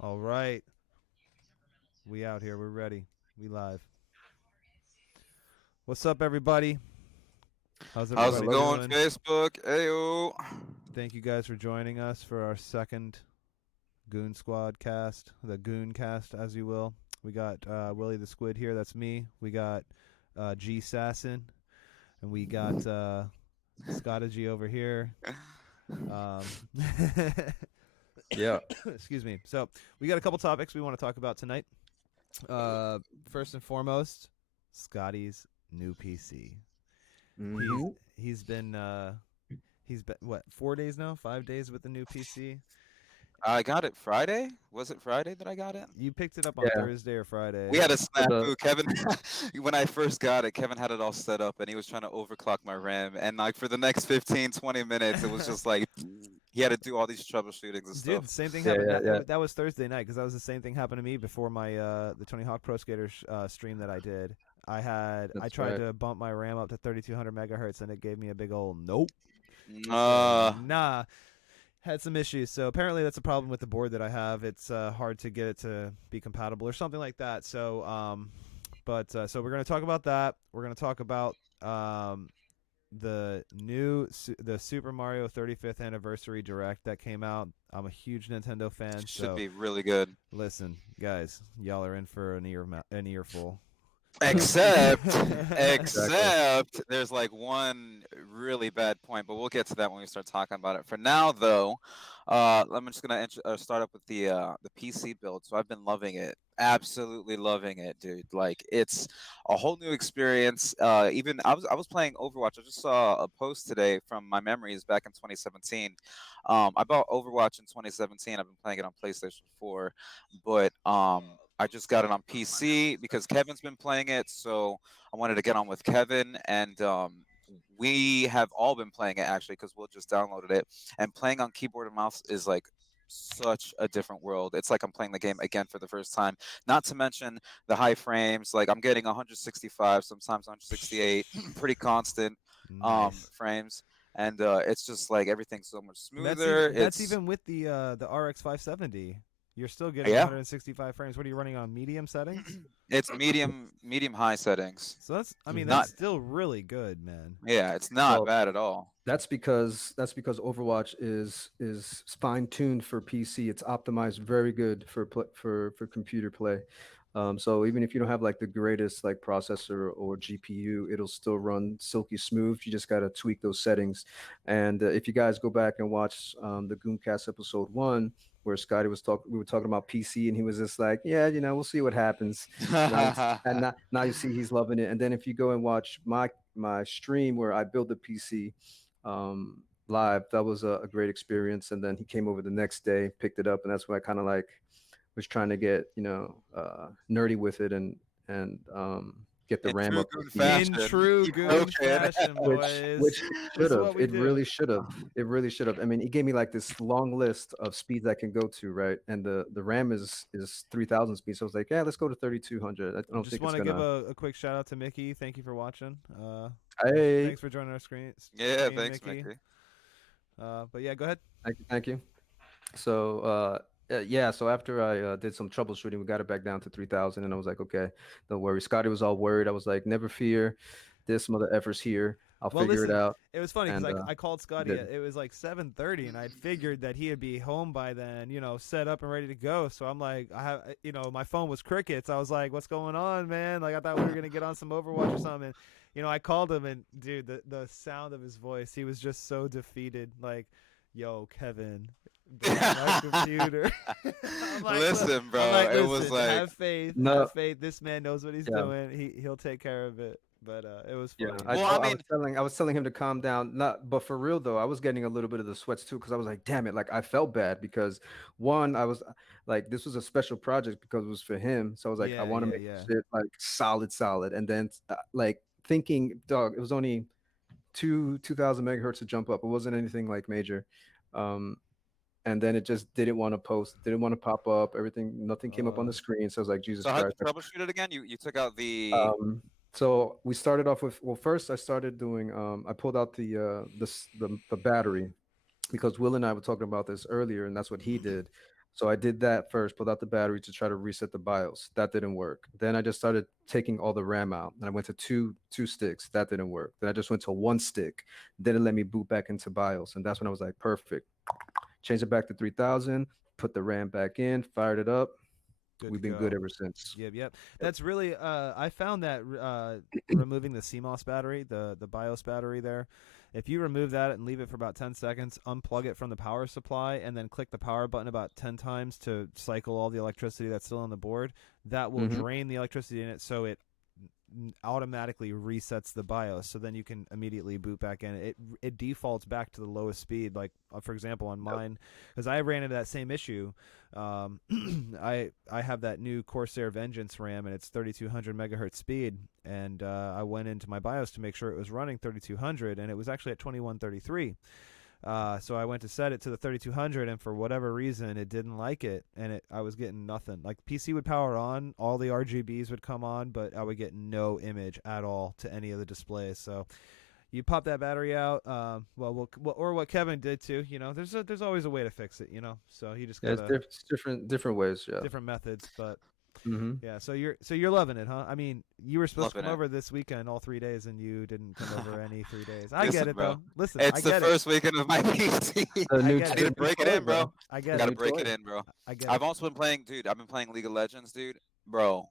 All right. We out here. We're ready. We live. What's up, everybody? How's How's it everybody Hello. going, doing? Facebook? Ayo. Thank you guys for joining us for our second Goon Squad cast, the Goon cast, as you will. We got Willie the Squid here. That's me. We got Gsassin, and we got Scottigy over here. Um, Yeah. excuse me. So we got a couple topics we want to talk about tonight. First and foremost, Scotty's new PC. He's hmm he's been he's been what 4 days now, 5 days with the new PC. I got it Friday. Was it Friday that I got it? You picked it up on Yeah. Thursday or We Friday. had a For the snafu. Kevin, when I first got it, Kevin had it all set up and he was trying to overclock my RAM. And like for the next 15, 20 minutes, it was just like he had to do all these troubleshootings and Dude, the stuff. same thing yeah, happened. yeah, yeah. That was Thursday night because that was the same thing happened to me before my the Tony Hawk Pro Skater stream that I did. I That's tried right. to bump my RAM up to 3200 megahertz and it gave me a big old nope. So Uh, nah, had some issues. So apparently that's a problem with the board that I have. It's hard to get it to be compatible or something like that. So so we're gonna talk about that. We're gonna talk about the Super Mario 35th anniversary direct that came out. I'm a huge Nintendo fan, should so be really good. listen, guys, y'all are in for an earful. So Except, Exactly. except there's like one really bad point, but we'll get to that when we start talking about it. For now, though, I'm just gonna start up with the PC build. So I've been loving it, absolutely loving it, dude. Like it's a whole new experience. Even I was playing Overwatch. I just saw a post today from my memories back in 2017. I bought Overwatch in 2017. I've been playing it on PlayStation 4, but I just got it on PC because Kevin's been playing it, so I wanted to get on with Kevin, and we have all been playing it actually because Will just downloaded it. And playing on keyboard and mouse is like such a different world. It's like I'm playing the game again for the first time. Not to mention the high frames. Like I'm getting 165, sometimes 168, pretty constant nice. frames, and it's just like everything's so much And that's smoother. even that's It's even with the RX 570. You're still getting yeah, 165 frames. What are you running on medium settings? it's medium high settings. So that's Not still really good, man. Yeah, it's not Well, bad at all. that's because Overwatch is fine tuned for PC. It's optimized very good for computer play. So even if you don't have like the greatest like processor or GPU, it'll still run silky smooth. You just gotta tweak those settings. And if you guys go back and watch the Gooncast episode 1, where Scotty we were talking about PC, and he was just like, yeah, we'll see what happens. Now you see he's loving it. And then if you go and watch my stream where I build the PC live, that was a great experience. And then he came over the next day, picked it up, and that's when I kind of like was trying to get nerdy with it and get the In RAM true up to goon speed. In fashion, true he goon broke it. fashion, Which boys. it This should is have. what we It do. really should have. It really should have. I mean, he gave me like this long list of speeds I can go to, right? And the RAM is 3000 speed. So I was like, yeah, let's go to 3200. I don't Just think it's want to give gonna. a quick shout out to Mickey. Thank you for watching. Hey, Thanks for joining our Yeah, stream, thanks, Mickey. Mickey. But yeah, go ahead. thank you, thank you. So yeah, so after I did some troubleshooting, we got it back down to 3000, and I was like, okay, don't worry. Scotty was all worried. I was like, never fear. There's some other efforts here. I'll Well, figure it listen, out. it was funny because And I called he Scotty. did. It was like 7:30, and I'd figured that he'd be home by then, set up and ready to go. So I'm like, my phone was crickets. I was like, "What's going on, man?" Like I thought we were gonna get on some Overwatch or something. And, I called him, and dude, the sound of his voice, he was just so defeated. Like, "Yo, Kevin, bring my computer." I'm like, "Look," Listen, I'm bro, like, it was "Listen, like have faith, have No, faith. This man knows what he's yeah. doing. He'll take care of it." But it was Yeah, funny, well, man. I mean, I was telling him to calm down. Not, but for real though, I was getting a little bit of the sweats too because I was like, damn it, like I felt bad because one, I was like, this was a special project because it was for him. So I was like, I Yeah, want to yeah, make yeah. shit like solid, and then like thinking, dog, it was only 2000 megahertz to jump up. It wasn't anything like major. Um, and then it just didn't want to post, didn't want to pop up. Everything, nothing came up on Uh, the screen. So I was like, Jesus so how'd you Christ. troubleshoot it again? You took out the So we started off with, well, first I started doing I pulled out the battery because Will and I were talking about this earlier, and that's what he did. So I did that first, pulled out the battery to try to reset the BIOS. That didn't work. Then I just started taking all the RAM out, and I went to two sticks. That didn't work. Then I just went to one stick. Then it let me boot back into BIOS, and that's when I was like, perfect. Changed it back to 3000. Put the RAM back in. Fired it up. Good to We've been go. good ever since. Yep. That's really I found that removing the CMOS battery, the BIOS battery there, if you remove that and leave it for about 10 seconds, unplug it from the power supply, and then click the power button about 10 times to cycle all the electricity that's still on the board, that will Mhm. drain the electricity in it, so it automatically resets the BIOS, so then you can immediately boot back in. It defaults back to the lowest speed, like for example on mine, because I ran into that same issue. I have that new Corsair Vengeance RAM, and it's 3200 megahertz speed, and I went into my BIOS to make sure it was running 3200, and it was actually at 2133. So I went to set it to the 3200, and for whatever reason, it didn't like it, and I was getting nothing. Like, PC would power on, all the RGBs would come on, but I would get no image at all to any of the displays. So you pop that battery out. Or what Kevin did too. There's always a way to fix it. So you just Yeah, gotta it's different ways. Yeah. different methods, but. Mm-hmm. Yeah, so you're loving it, huh? I mean, you were supposed to Loving come it. over this weekend, all 3 days, and you didn't come over any 3 days. I Listen, get it, bro. though. Listen, It's I the get first weekend of my PC. The I new, get I it. need to the new break it toy, in, bro. I I get gotta it. break toy. it in, bro. I get I've it. also been playing, dude. I've been playing League of Legends, dude. Bro,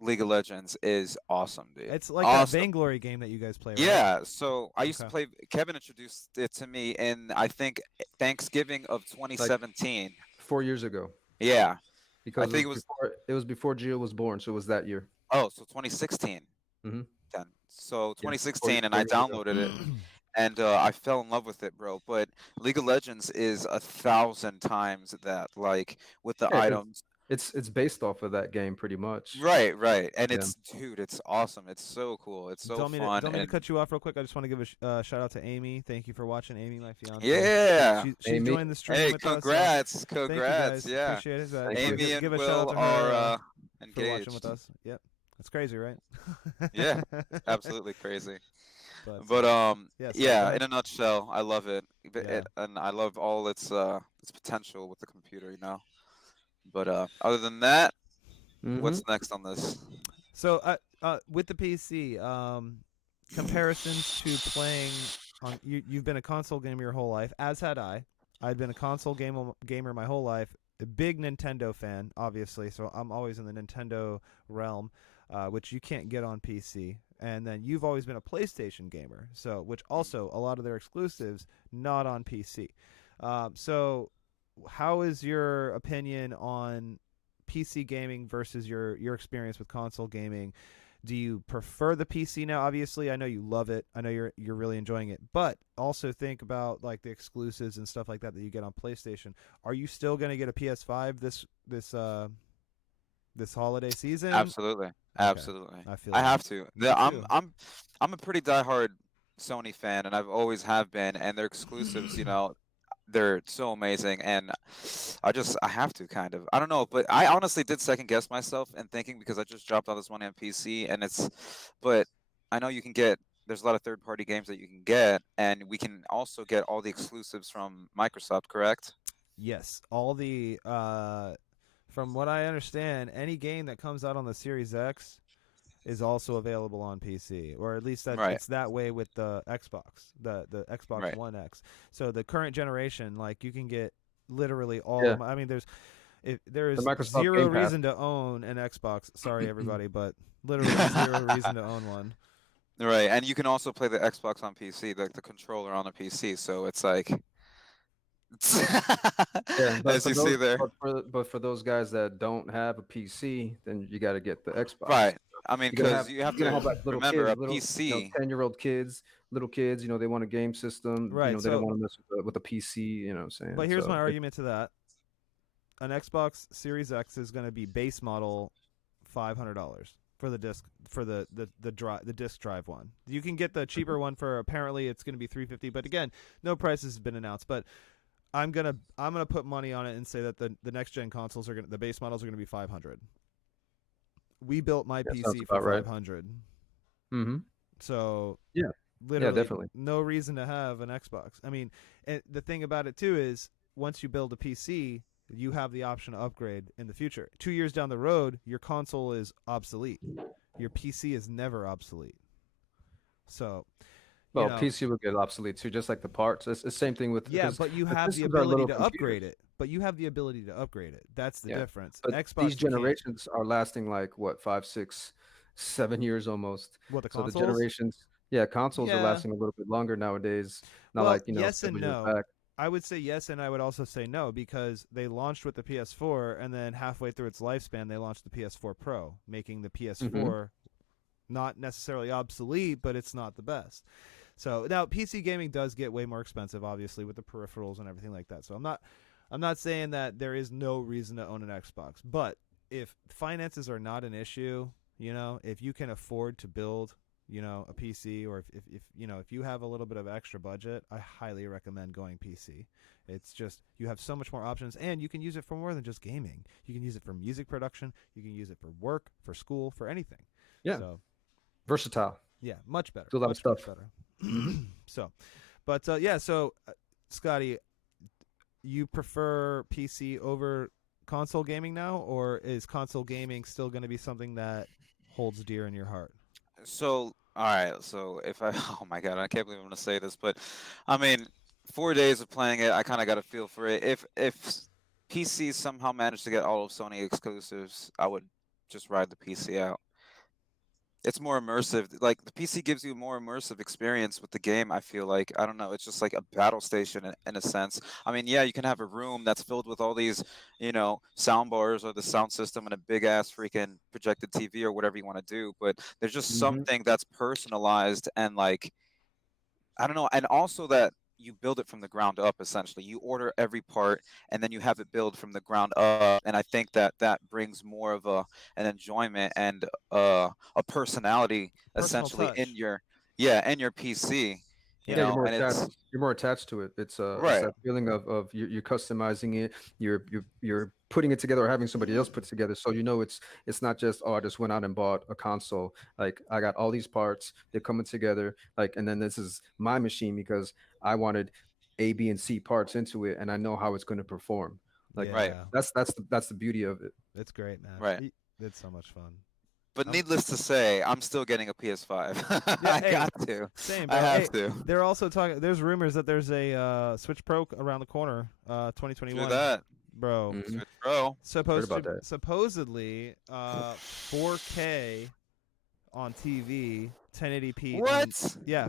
League of Legends is awesome, dude. It's like that Awesome. Vainglory game that you guys play, right? Yeah, so I used to Okay. play. Kevin introduced it to me in, I think, Thanksgiving of Like 2017. 4 years ago, Yeah, I because think it was. it was before Gio was born, so it was that year. Oh, so 2016 Mm-hmm. then. So Yeah, four, 2016, and four I years ago. downloaded it, and I fell in love with it, bro. But League of Legends is 1,000 times that, like with the Yeah, because items. it's based off of that game pretty much. Right, and Yeah. it's, dude, it's awesome. It's so cool. It's so don't mean to fun, don't mean to and cut you off real quick. I just want to give a shout out to Amy. Thank you for watching, Amy, my fiance. yeah. She's Amy, joined the stream Hey, with us. congrats, Thank you congrats. guys. Yeah, Appreciate it. thank Just want you. Amy to and give a shout out Will to are her for watching with engaged. us. Yep, that's crazy, right? Yeah, absolutely crazy. But But yeah. So go yeah, ahead. in a nutshell, I love it. Yeah. And I love all its potential with the computer, you know. But other than that, Mm-hmm. what's next on this? So with the PC, comparisons to playing on you've been a console gamer your whole life, as had I. I'd been a console gamer my whole life. A big Nintendo fan, obviously, so I'm always in the Nintendo realm, which you can't get on PC. And then you've always been a PlayStation gamer, so which also a lot of their exclusives not on PC. So, how is your opinion on PC gaming versus your experience with console gaming? Do you prefer the PC now? Obviously, I know you love it. I know you're really enjoying it. But also think about like the exclusives and stuff like that you get on PlayStation. Are you still going to get a PS5 this holiday season? Absolutely, Okay. absolutely. I feel I you. have to. Me too. I'm a pretty diehard Sony fan, and I've always have been. And their exclusives, you know, they're so amazing, and I have to kind of. I don't know, but I honestly did second guess myself and thinking, because I just dropped all this money on PC, and but I know you can get. There's a lot of third-party games that you can get, and we can also get all the exclusives from Microsoft, correct? Yes, all the from what I understand, any game that comes out on the Series X is also available on PC, or at least that Right, it's that way with the Xbox, the Xbox right. One X. So the current generation, like you can get literally all Yeah, of. I mean, there the is Microsoft zero Game Pass. reason to own an Xbox. Sorry, everybody, but literally zero reason to own one. Right, and you can also play the Xbox on PC, like the controller on a PC. So it's like, Yeah, but as for you see those there. but for those guys that don't have a PC, then you got to get the Xbox. Right. I mean, You're gonna have because you have you're gonna have to like little remember kids, a little PC. 10-year-old kids, little kids. They want a game system. Right. They don't So, want to mess with the PC. You know what I'm saying? but here's my So argument to that: an Xbox Series X is going to be base model $500 for the disc for the disc drive one. You can get the cheaper one for apparently it's going to be $350, but again, no prices have been announced. But I'm gonna put money on it and say that the next gen consoles the base models are gonna be 500. We built my that sounds PC for about right. 500, Mm-hmm. so Yeah. Yeah, literally definitely. no reason to have an Xbox. I mean, and the thing about it too is once you build a PC, you have the option to upgrade in the future. 2 years down the road, your console is obsolete. Your PC is never obsolete. So, you Well, know, PC will get obsolete too, just like the parts. It's the same thing with yeah, because but you the have the systems are ability little to computers. upgrade it. But you have the ability to upgrade it. That's the Yeah, difference. but these Xbox, you can't. generations are lasting like what 5, 6, 7 years almost. What, the So the consoles? generations, yeah, consoles are Yeah. lasting a little bit longer nowadays. Not Well, like yes and 7 years no. back. I would say yes, and I would also say no because they launched with the PS4, and then halfway through its lifespan, they launched the PS4 Pro, making the Hmm. PS4 not necessarily obsolete, but it's not the best. So now PC gaming does get way more expensive, obviously, with the peripherals and everything like that. So I'm not saying that there is no reason to own an Xbox, but if finances are not an issue, if you can afford to build, a PC, or if you have a little bit of extra budget, I highly recommend going PC. It's just you have so much more options, and you can use it for more than just gaming. You can use it for music production, you can use it for work, for school, for anything. Yeah, So versatile. yeah, much better, Do a lot of much much stuff. better. Hmm. So, but yeah, so Scotty, you prefer PC over console gaming now, or is console gaming still going to be something that holds dear in your heart? So, all right. So, if I, oh my God, I can't believe I'm gonna say this, but I mean, 4 days of playing it, I kind of got a feel for it. If PC somehow managed to get all of Sony exclusives, I would just ride the PC out. It's more immersive. Like the PC gives you a more immersive experience with the game. I feel like I don't know. It's just like a battle station in a sense. I mean, yeah, you can have a room that's filled with all these, sound bars or the sound system and a big ass freaking projected TV or whatever you want to do. But there's just Hmm. something that's personalized and like I don't know, and also that you build it from the ground up essentially. You order every part and then you have it built from the ground up, and I think that that brings more of an enjoyment and a personality Personal essentially in touch. your in your PC, Yeah. Yeah, you're more and attached. it's You're more attached to it. It's right. that feeling of you're customizing it. You're putting it together or having somebody else put it together. So it's not just, oh, I just went out and bought a console. Like I got all these parts. They're coming together. Like, and then this is my machine because I wanted A, B, and C parts into it, and I know how it's going to perform. Like Right, Yeah, that's the beauty of it. it's great, man. right. It's so much fun. But I'm needless to say, I'm still getting a PS5. Yeah, I hey, got to. same, I bro. have Hey, to. they're also talking. There's rumors that there's a Switch Pro around the corner, Do 2021, that. bro. Hmm. Switch Pro. Heard Supposed about to that. supposedly 4K on TV, 1080p on What? yeah,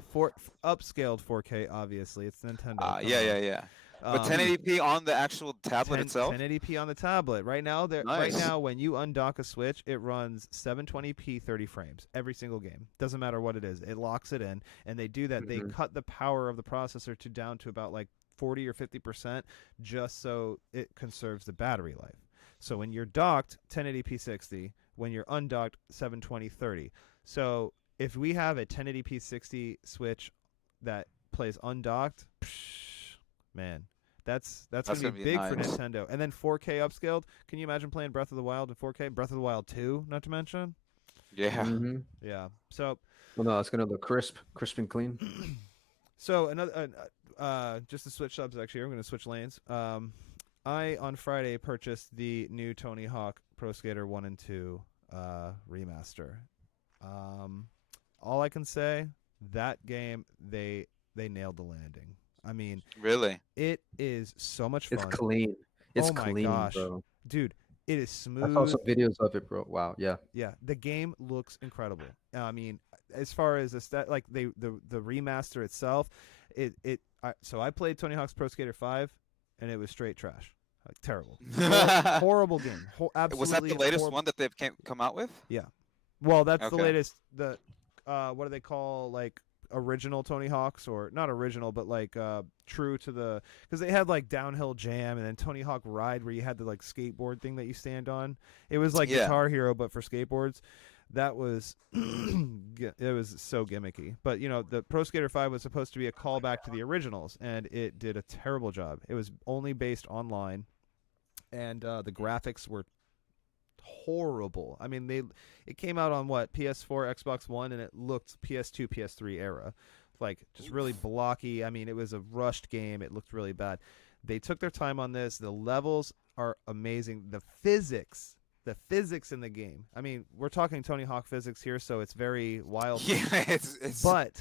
upscaled 4K. Obviously, it's Nintendo. Come Yeah, on. yeah, yeah. But Um, 1080p on the actual tablet 10 itself? 1080p on the tablet. Right Nice. now when you undock a Switch, it runs 720p 30 frames every single game. Doesn't matter what it is. It locks it in, and they do that. They Hmm. cut the power of the processor to down to about like 40 or 50% just so it conserves the battery life. So when you're docked 1080p 60, when you're undocked 720 30. So if we have a 1080p 60 Switch that plays undocked, man, that's That's gonna be gonna be big for nice. Nintendo. And then 4K upscaled. Can you imagine playing Breath of the Wild in 4K? Breath of the Wild 2, not to mention. Yeah. Hmm. Yeah. So, Well, no, it's gonna look crisp and clean. so another just to switch subjects here. I'm gonna switch lanes. I on Friday purchased the new Tony Hawk Pro Skater 1 and 2 remaster. Um, all I can say, that game they nailed the landing. I mean, Really? it is so much It's fun. clean. It's Oh my clean, gosh, bro. dude, it is I saw smooth. some videos of it, bro. Wow. Yeah. Yeah, the game looks incredible. I mean, as far as like the remaster itself, so I played Tony Hawk's Pro Skater 5, and it was straight trash, like terrible, horrible game, Was that absolutely the latest horrible. one that they've come out with? Yeah, well, that's the Okay. latest. What do they call like original Tony Hawks, or not original, but like true to the, because they had like Downhill Jam and then Tony Hawk Ride where you had the like skateboard thing that you stand on. It was like Yeah. Guitar Hero but for skateboards. That was it was so gimmicky. But the Pro Skater 5 was supposed to be a callback to the originals, and it did a terrible job. It was only based online, and the graphics were horrible. I mean, it came out on what, PS4, Xbox One, and it looked PS2, PS3 era, like just really blocky. I mean, it was a rushed game. It looked really bad. They took their time on this. The levels are amazing. The physics in the game. I mean, we're talking Tony Hawk physics here, so it's very wild. Yeah, it's But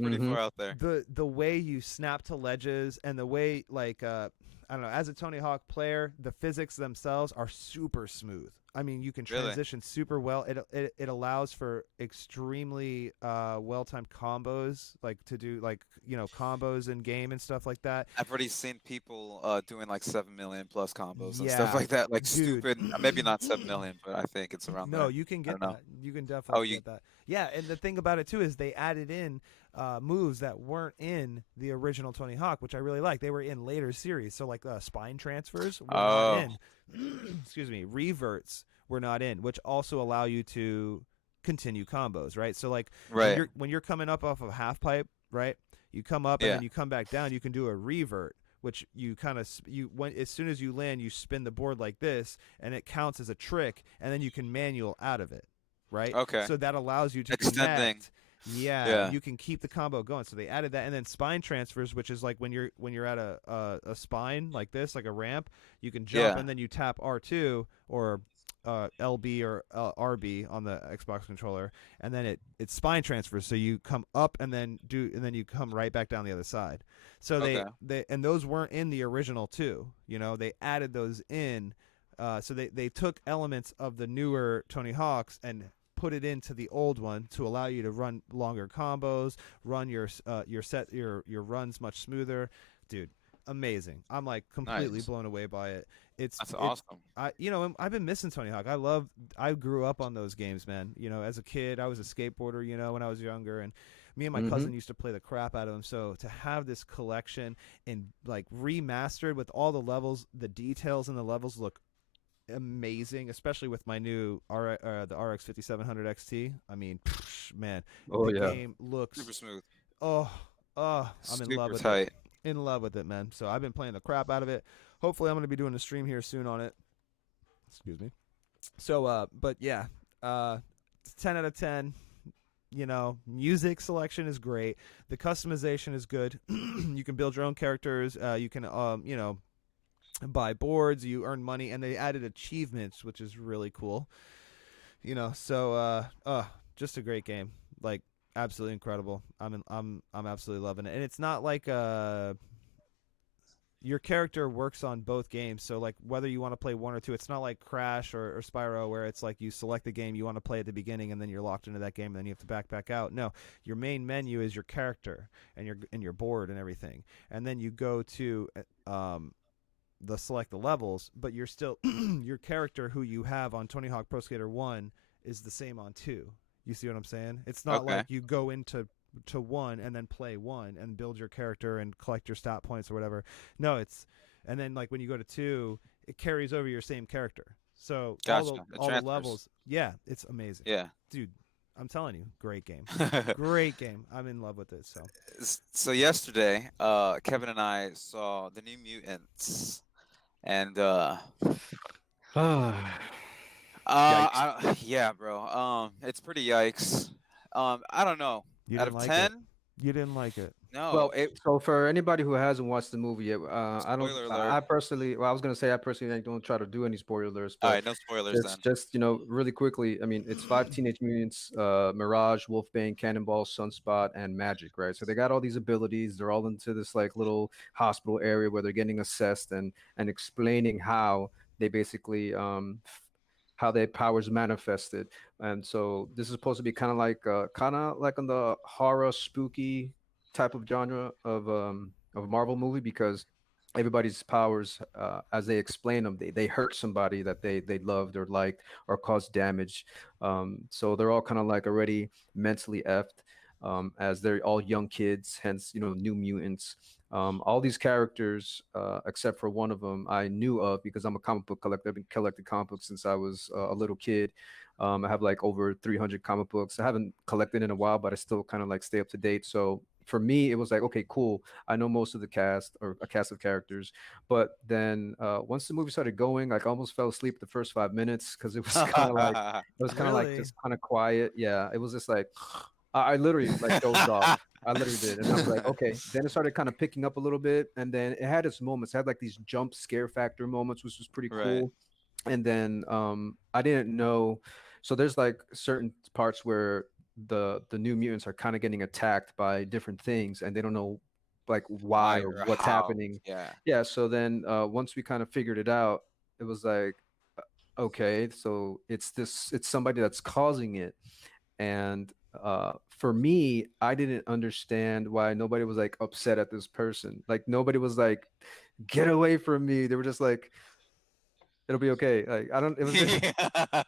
pretty Mm-hmm. far out there. the way you snap to ledges and the way like I don't know, as a Tony Hawk player, the physics themselves are super smooth. I mean, you can Really? transition super well. It allows for extremely well timed combos, like to do like combos in game and stuff like that. I've already seen people doing like 7 million plus combos and stuff Yeah, like that. Like dude. stupid, maybe not 7 million, but I think it's around No, there. you can I don't get know. that. You can Oh, definitely you get that. Yeah, and the thing about it too is they added in moves that weren't in the original Tony Hawk, which I really like. They were in later series, so like spine transfers were not oh in. Excuse me, reverts were not in, which also allow you to continue combos, right? So like when right. you're coming up off of half pipe, right? You come up and Yeah. then you come back down. You can do a revert, which you kind of as soon as you land, you spin the board like this, and it counts as a trick, and then you can manual out of it, right? Okay. So that allows you to Extending. connect. Yeah, Yeah. you can keep the combo going. So they added that, and then spine transfers, which is like when you're at a spine like this, like a ramp, you can jump Yeah. and then you tap R2 or LB or RB on the Xbox controller, and then it spine transfers. So you come up and then you come right back down the other side. So Okay. they and those weren't in the original too. They added those in. So they took elements of the newer Tony Hawks and put it into the old one to allow you to run longer combos, run your runs much smoother, dude. Amazing. I'm like completely Nice. blown away by it. That's It's awesome. I've been missing Tony Hawk. I grew up on those games, man. As a kid, I was a skateboarder, when I was younger, and me and my Mm-hmm. cousin used to play the crap out of them. So to have this collection and like remastered with all the levels, the details in the levels look amazing, especially with my new the RX 5700 XT. I mean, man, Oh the yeah. game looks Super smooth. oh I'm in love Super with it. tight. In love with it, man. So I've been playing the crap out of it. Hopefully, I'm going to be doing a stream here soon on it. Excuse me. So, but yeah, 10 out of 10. Music selection is great. The customization is good. You can build your own characters. You can, buy boards. You earn money, and they added achievements, which is really cool. So, just a great game. Like, absolutely incredible. I'm absolutely loving it, and it's not like your character works on both games. So like whether you want to play one or two, it's not like Crash or Spyro where it's like you select the game you want to play at the beginning and then you're locked into that game and then you have to back out. No, your main menu is your character and your board and everything, and then you go to the select the levels, but you're still your character who you have on Tony Hawk Pro Skater 1 is the same on 2. You see what I'm saying? It's not Okay. like you go into 1 and then play 1 and build your character and collect your stat points or whatever. No, and then like when you go to 2, it carries over your same character. So Gotcha. It all the transfers. levels, yeah, it's amazing. Yeah. Dude, I'm telling you, great game. Great game. I'm in love with it. So So yesterday, Kevin and I saw the New Mutants, and Ah, yeah, bro. It's pretty yikes. I don't know. you Out didn't of like 10, it. You didn't like it. no. well, so for anybody who hasn't watched the movie yet, I don't. Spoiler I alert. personally, well, I was gonna say I personally don't try to do any spoilers, All but right, no spoilers then. just really quickly. I mean, it's five teenage mutants: Mirage, Wolfbane, Cannonball, Sunspot, and Magic. Right. So they got all these abilities. They're all into this like little hospital area where they're getting assessed and explaining how they basically how their powers manifested. And so this is supposed to be kind of like in the horror spooky type of genre of Marvel movie because everybody's powers as they explain them they hurt somebody that they loved or liked or caused damage. So they're all kind of like already mentally effed as they're all young kids, hence new mutants. All these characters, except for one of them, I knew of because I'm a comic book collector. I've been collecting comic books since I was a little kid. I have like over 300 comic books. I haven't collected in a while, but I still kind of like stay up to date. So for me, it was like, okay, cool. I know most of the cast or a cast of characters, but then once the movie started going, like I almost fell asleep the first 5 minutes because it was kind of like Really? just kind of quiet. Yeah, it was just like I literally like dozed off. I literally did, and I'm like, okay. Then it started kind of picking up a little bit, and then it had its moments. It had like these jump scare factor moments, which was pretty Right. cool. And then I didn't know. So there's like certain parts where the new mutants are kind of getting attacked by different things, and they don't know like why Why or or what's how? happening. Yeah. Yeah. So then once we kind of figured it out, it was like, okay, so it's somebody that's causing it. And for me, I didn't understand why nobody was like upset at this person. Like nobody was like, get away from me. They were just like, it'll be okay. Like I don't. It was just Yeah.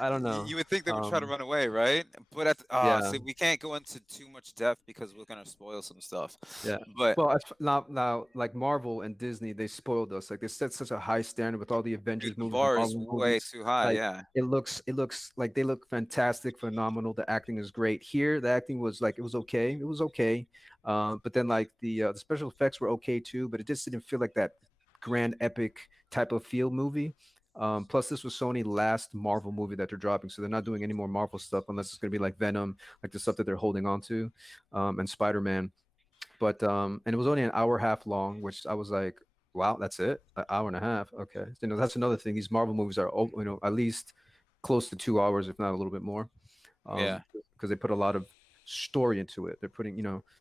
I don't You know. would think they would try to run away, right? But Yeah, see, we can't go into too much depth because we're gonna spoil some stuff. yeah. But Well, now, like Marvel and Disney, they spoiled us. Like they set such a high standard with all the dude, Avengers the movies, the bar is Marvel way movies. too high. Like Yeah. it looks like they look fantastic, phenomenal. The acting is great. Here, the acting was like it was okay. It was okay. But then like the special effects were okay too, but it just didn't feel like that grand epic type of feel movie. Plus, this was Sony last Marvel movie that they're dropping, so they're not doing any more Marvel stuff unless it's going to be like Venom, like the stuff that they're holding on to, and Spider Man. But and it was only an hour and a half long, which I was like, wow, that's it, an hour and a half. Okay, that's another thing. These Marvel movies are at least close to 2 hours, if not a little bit more, Yeah. because they put a lot of story into it. They're putting,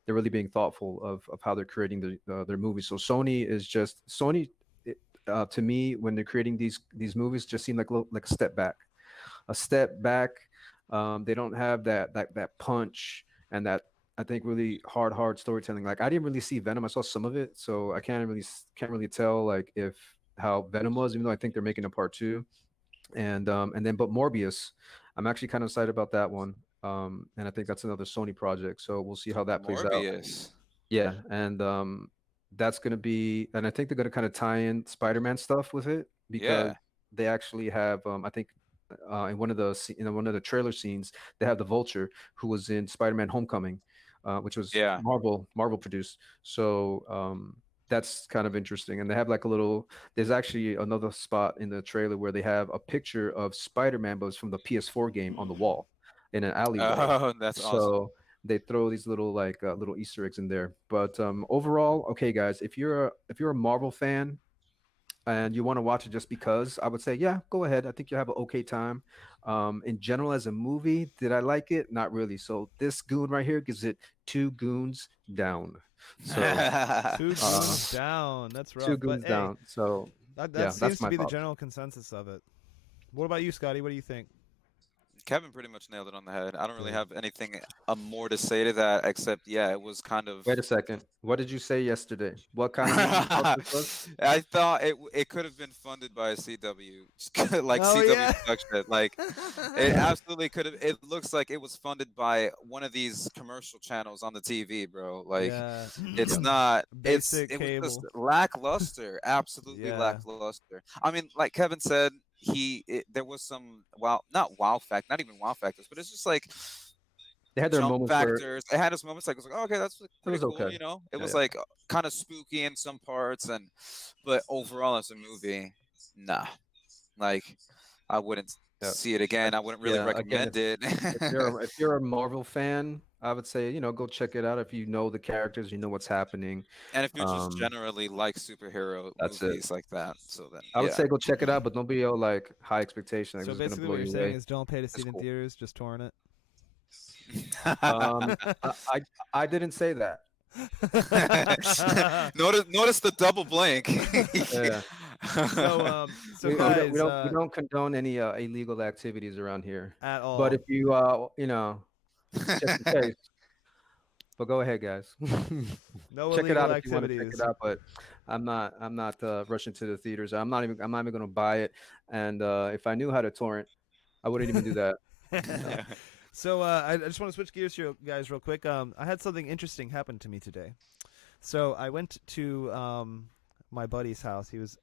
they're really being thoughtful of how they're creating their movies. So Sony is just Sony. To me, when they're creating these movies, just seem like like a step back, a step back. They don't have that punch and that I think really hard storytelling. Like I didn't really see Venom. I saw some of it, so I can't really tell like if how Venom was, even though I think they're making a part two. And then but Morbius, I'm actually kind of excited about that one. And I think that's another Sony project, so we'll see how that plays out. Morbius. Yeah, and that's gonna be, and I think they're gonna kind of tie in Spider-Man stuff with it because Yeah. they actually have, I think, in one of the trailer scenes, they have the Vulture who was in Spider-Man: Homecoming, which was Yeah. Marvel produced. So that's kind of interesting, and they have like a little. There's actually another spot in the trailer where they have a picture of Spider-Man, but it's from the PS4 game on the wall in an alleyway. Oh, that's awesome. So they throw these little like little Easter eggs in there. But overall, okay, guys, if you're a Marvel fan and you want to watch it just because, I would say, yeah, go ahead. I think you'll have an okay time. In general, as a movie, did I like it? Not really. So this goon right here gives it two goons down. So Two uh, goons down. That's two rough. But goons hey, down. So that yeah, seems that's to my be the thoughts. general consensus of it. What about you, Scotty? What do you think? Kevin pretty much nailed it on the head. I don't really Yeah. have anything more to say to that except yeah, it was kind of. Wait a second. What did you say yesterday? What kind of movie you thought this was? I thought it could have been funded by a CW, like Oh CW yeah. production. Like it absolutely could have. It looks like it was funded by one of these commercial channels on the TV, bro. Like Yeah. it's Yeah. not. Basic It was just cable. lackluster. Absolutely Yeah. lackluster. I mean, like Kevin said, there was some not wow fact, not even wow factors, but it's just like They had their jump moments where factors. It had its moments like it was like, oh, okay, that's like, it pretty was cool, okay. you know. It Yeah, was yeah, like kind of spooky in some parts, but overall as a movie, nah. Like I wouldn't yeah. see it I, again. I wouldn't really yeah. Again, recommend it. if you're a Marvel fan, I would say go check it out if you know the characters, you know what's happening. And if you're just Um, generally like superhero that's it. movies like that, so then I would yeah. say go check it out, but don't be all like high expectation. Like So this is gonna basically, blow what you're you saying away. is don't pay to see It's it in cool. theaters, just torrent it. Um, I didn't say that. Notice the double blink. Yeah. So We don't we guys, don't we don't condone any illegal activities around here. at But if all, you just in case. But go ahead, guys. no Check it out illegal if you want to check it activities. out. But I'm not rushing to the theaters. I'm not even going to buy it. And if I knew how to torrent, I wouldn't even do that. No. So I just want to switch gears here, guys, real quick. I had something interesting happen to me today. So I went to my buddy's house. He was,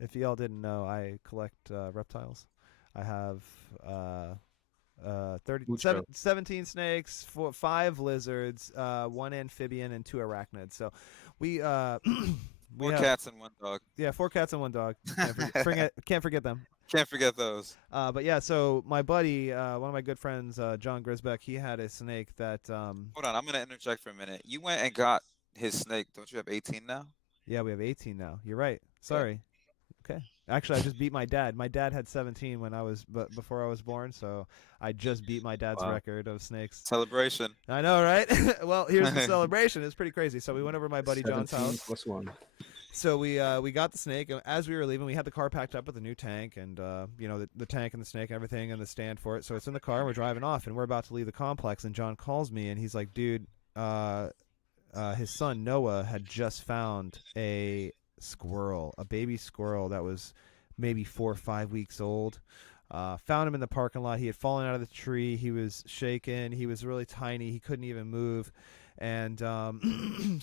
if y'all didn't know, I collect reptiles. I have Mucho. 17 snakes, 5 lizards, 1 amphibian, and 2 arachnids. So we we More have cats and one dog. 4 cats and 1 dog. Can't forget them. Can't forget those. But yeah, so my buddy, one of my good friends, John Grisbeck, he had a snake that Hold on, I'm gonna interject for a minute. You went and got his snake. Don't you have 18 now? yeah, we have 18 now. You're right. Yeah. Sorry. Okay. Actually, I just beat my dad. My dad had 17 when I was before I was born, so I just beat my dad's Wow. record of snakes. Celebration. I know, right? Well, here's the celebration. It's pretty crazy. So we went over to my buddy John's 17 house. plus 1. So we got the snake, and as we were leaving, we had the car packed up with a new tank, and you know the tank and the snake and everything, and the stand for it. So it's in the car, and we're driving off, and we're about to leave the complex, and John calls me, and he's like, "Dude, his son Noah had just found a squirrel, a baby squirrel that was maybe 4 or 5 weeks old. Found him in the parking lot. He had fallen out of the tree. He was shaken. He was really tiny. He couldn't even move." And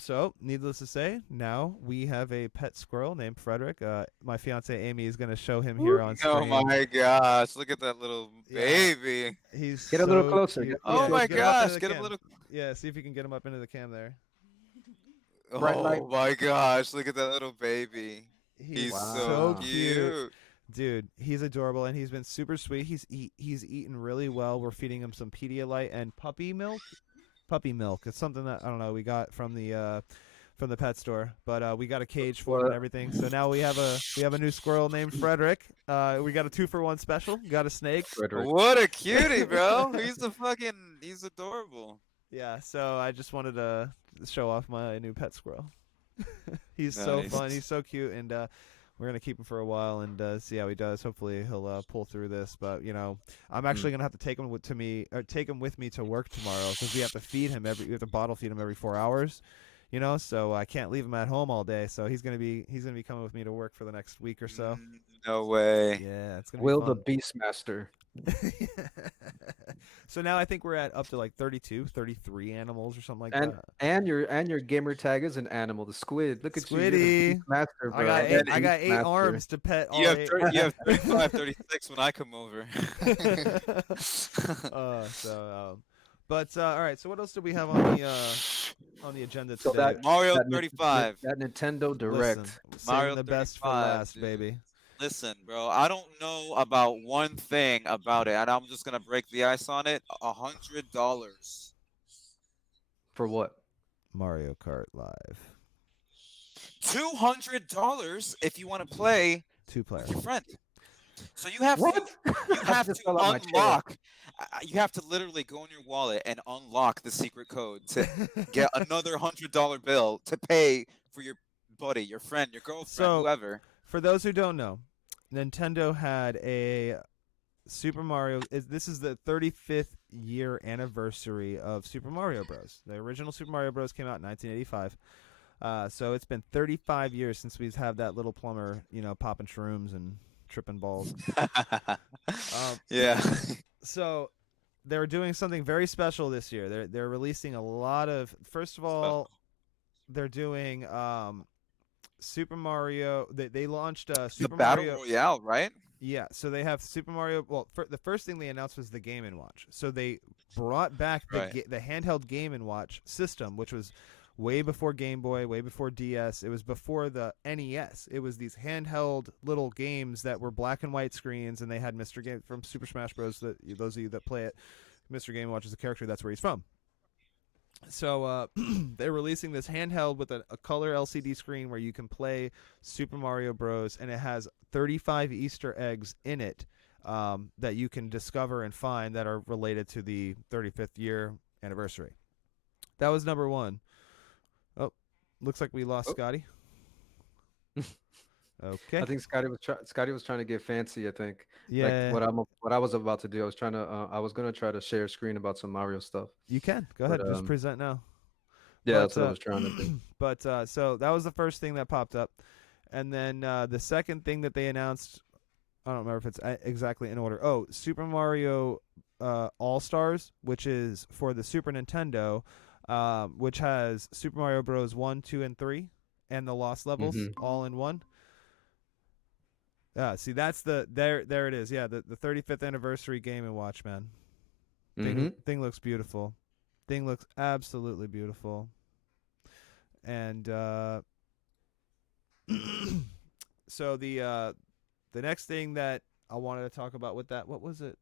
so, needless to say, now we have a pet squirrel named Frederick. My fiance Amy is going to show him here on Oh screen. my gosh! Look at that little Yeah. baby. He's Get a little so closer. cute. Get- Oh Yeah, my get him up into gosh! the Get a cam. little. Yeah, see if you can get him up into the cam there. Bright light. Oh my gosh! Look at that little baby. He's He's so Wow. cute. Dude, he's adorable, and he's been super sweet. He's eaten really well. We're feeding him some Pedialyte and puppy milk. Puppy milk. It's something that I don't know. We got from the pet store, but we got a cage for him and everything. So now we have a new squirrel named Frederick. We got a 2-for-1 special. Got a snake. Frederick. What a cutie, bro! He's adorable. Yeah. So I just wanted to show off my new pet squirrel. He's so Nice. fun. He's so cute, and we're gonna keep him for a while and see how he does. Hopefully he'll pull through this. But you know, I'm actually gonna have to take him with me to work tomorrow because we have to feed him we have to bottle feed him every 4 hours. You know, so I can't leave him at home all day. So he's gonna be coming with me to work for the next week or so. No way. Yeah, it's gonna Will be the fun. Beastmaster. So now I think we're at up to like 32, 33 animals or something like And that. and your gamer tag is an animal, the squid. Look at you, you're Squiddy. the Beastmaster, bro. I got eight Beastmaster. arms to pet all You have eight. 30, you have 35, 36 when I come over. But all right. So what else do we have on the agenda So today? Mario that Ni- 35. That Nintendo Direct. Listen, Mario saving the best for 35, last, dude. baby. Listen, bro, I don't know about one thing about it, and I'm just gonna break the ice on it. $100. For what? Mario Kart Live, $200 if you want to play two-player. with your friend. So you have What? to you have just to fell out my chair. unlock. You have to literally go in your wallet and unlock the secret code to get another $100 bill to pay for your buddy, your friend, your girlfriend, So- whoever. For those who don't know, Nintendo had a Super Mario. This is the 35th year anniversary of Super Mario Bros. The original Super Mario Bros. Came out in 1985. So it's been 35 years since we've had that little plumber, popping shrooms and tripping balls. Yeah. So they're doing something very special this year. They're releasing a lot of. First of all, they're doing Super Mario. They launched The Super Battle Mario. Royale, right? Yeah, so they have Super Mario. Well, the first thing they announced was the Game & Watch. So they brought back Right. the handheld Game & Watch system, which was way before Game Boy, way before DS. It was before the NES. It was these handheld little games that were black and white screens, and they had Mr. Game from Super Smash Bros. Those of you that play it, Mr. Game & Watch is a character. That's where he's from. So they're releasing this handheld with a color LCD screen where you can play Super Mario Bros. And it has 35 Easter eggs in it that you can discover and find that are related to the 35th year anniversary. That was number one. Oh, looks like we lost Scotty. Okay. I think Scotty was trying to get fancy. I think. Yeah. Like what I was about to do. I was gonna try to share a screen about some Mario stuff. You can go ahead. But, Just present now. Yeah, But, that's what I was trying to do. But so that was the first thing that popped up, and then the second thing that they announced, I don't remember if it's exactly in order. Oh, Super Mario All Stars, which is for the Super Nintendo, which has Super Mario Bros. 1, 2, and 3, and the Lost Levels all in one. See, that's there it is. Yeah, the 35th anniversary Game & Watch, man. Thing looks beautiful. Thing looks absolutely beautiful. And so the next thing that I wanted to talk about with that. What was it?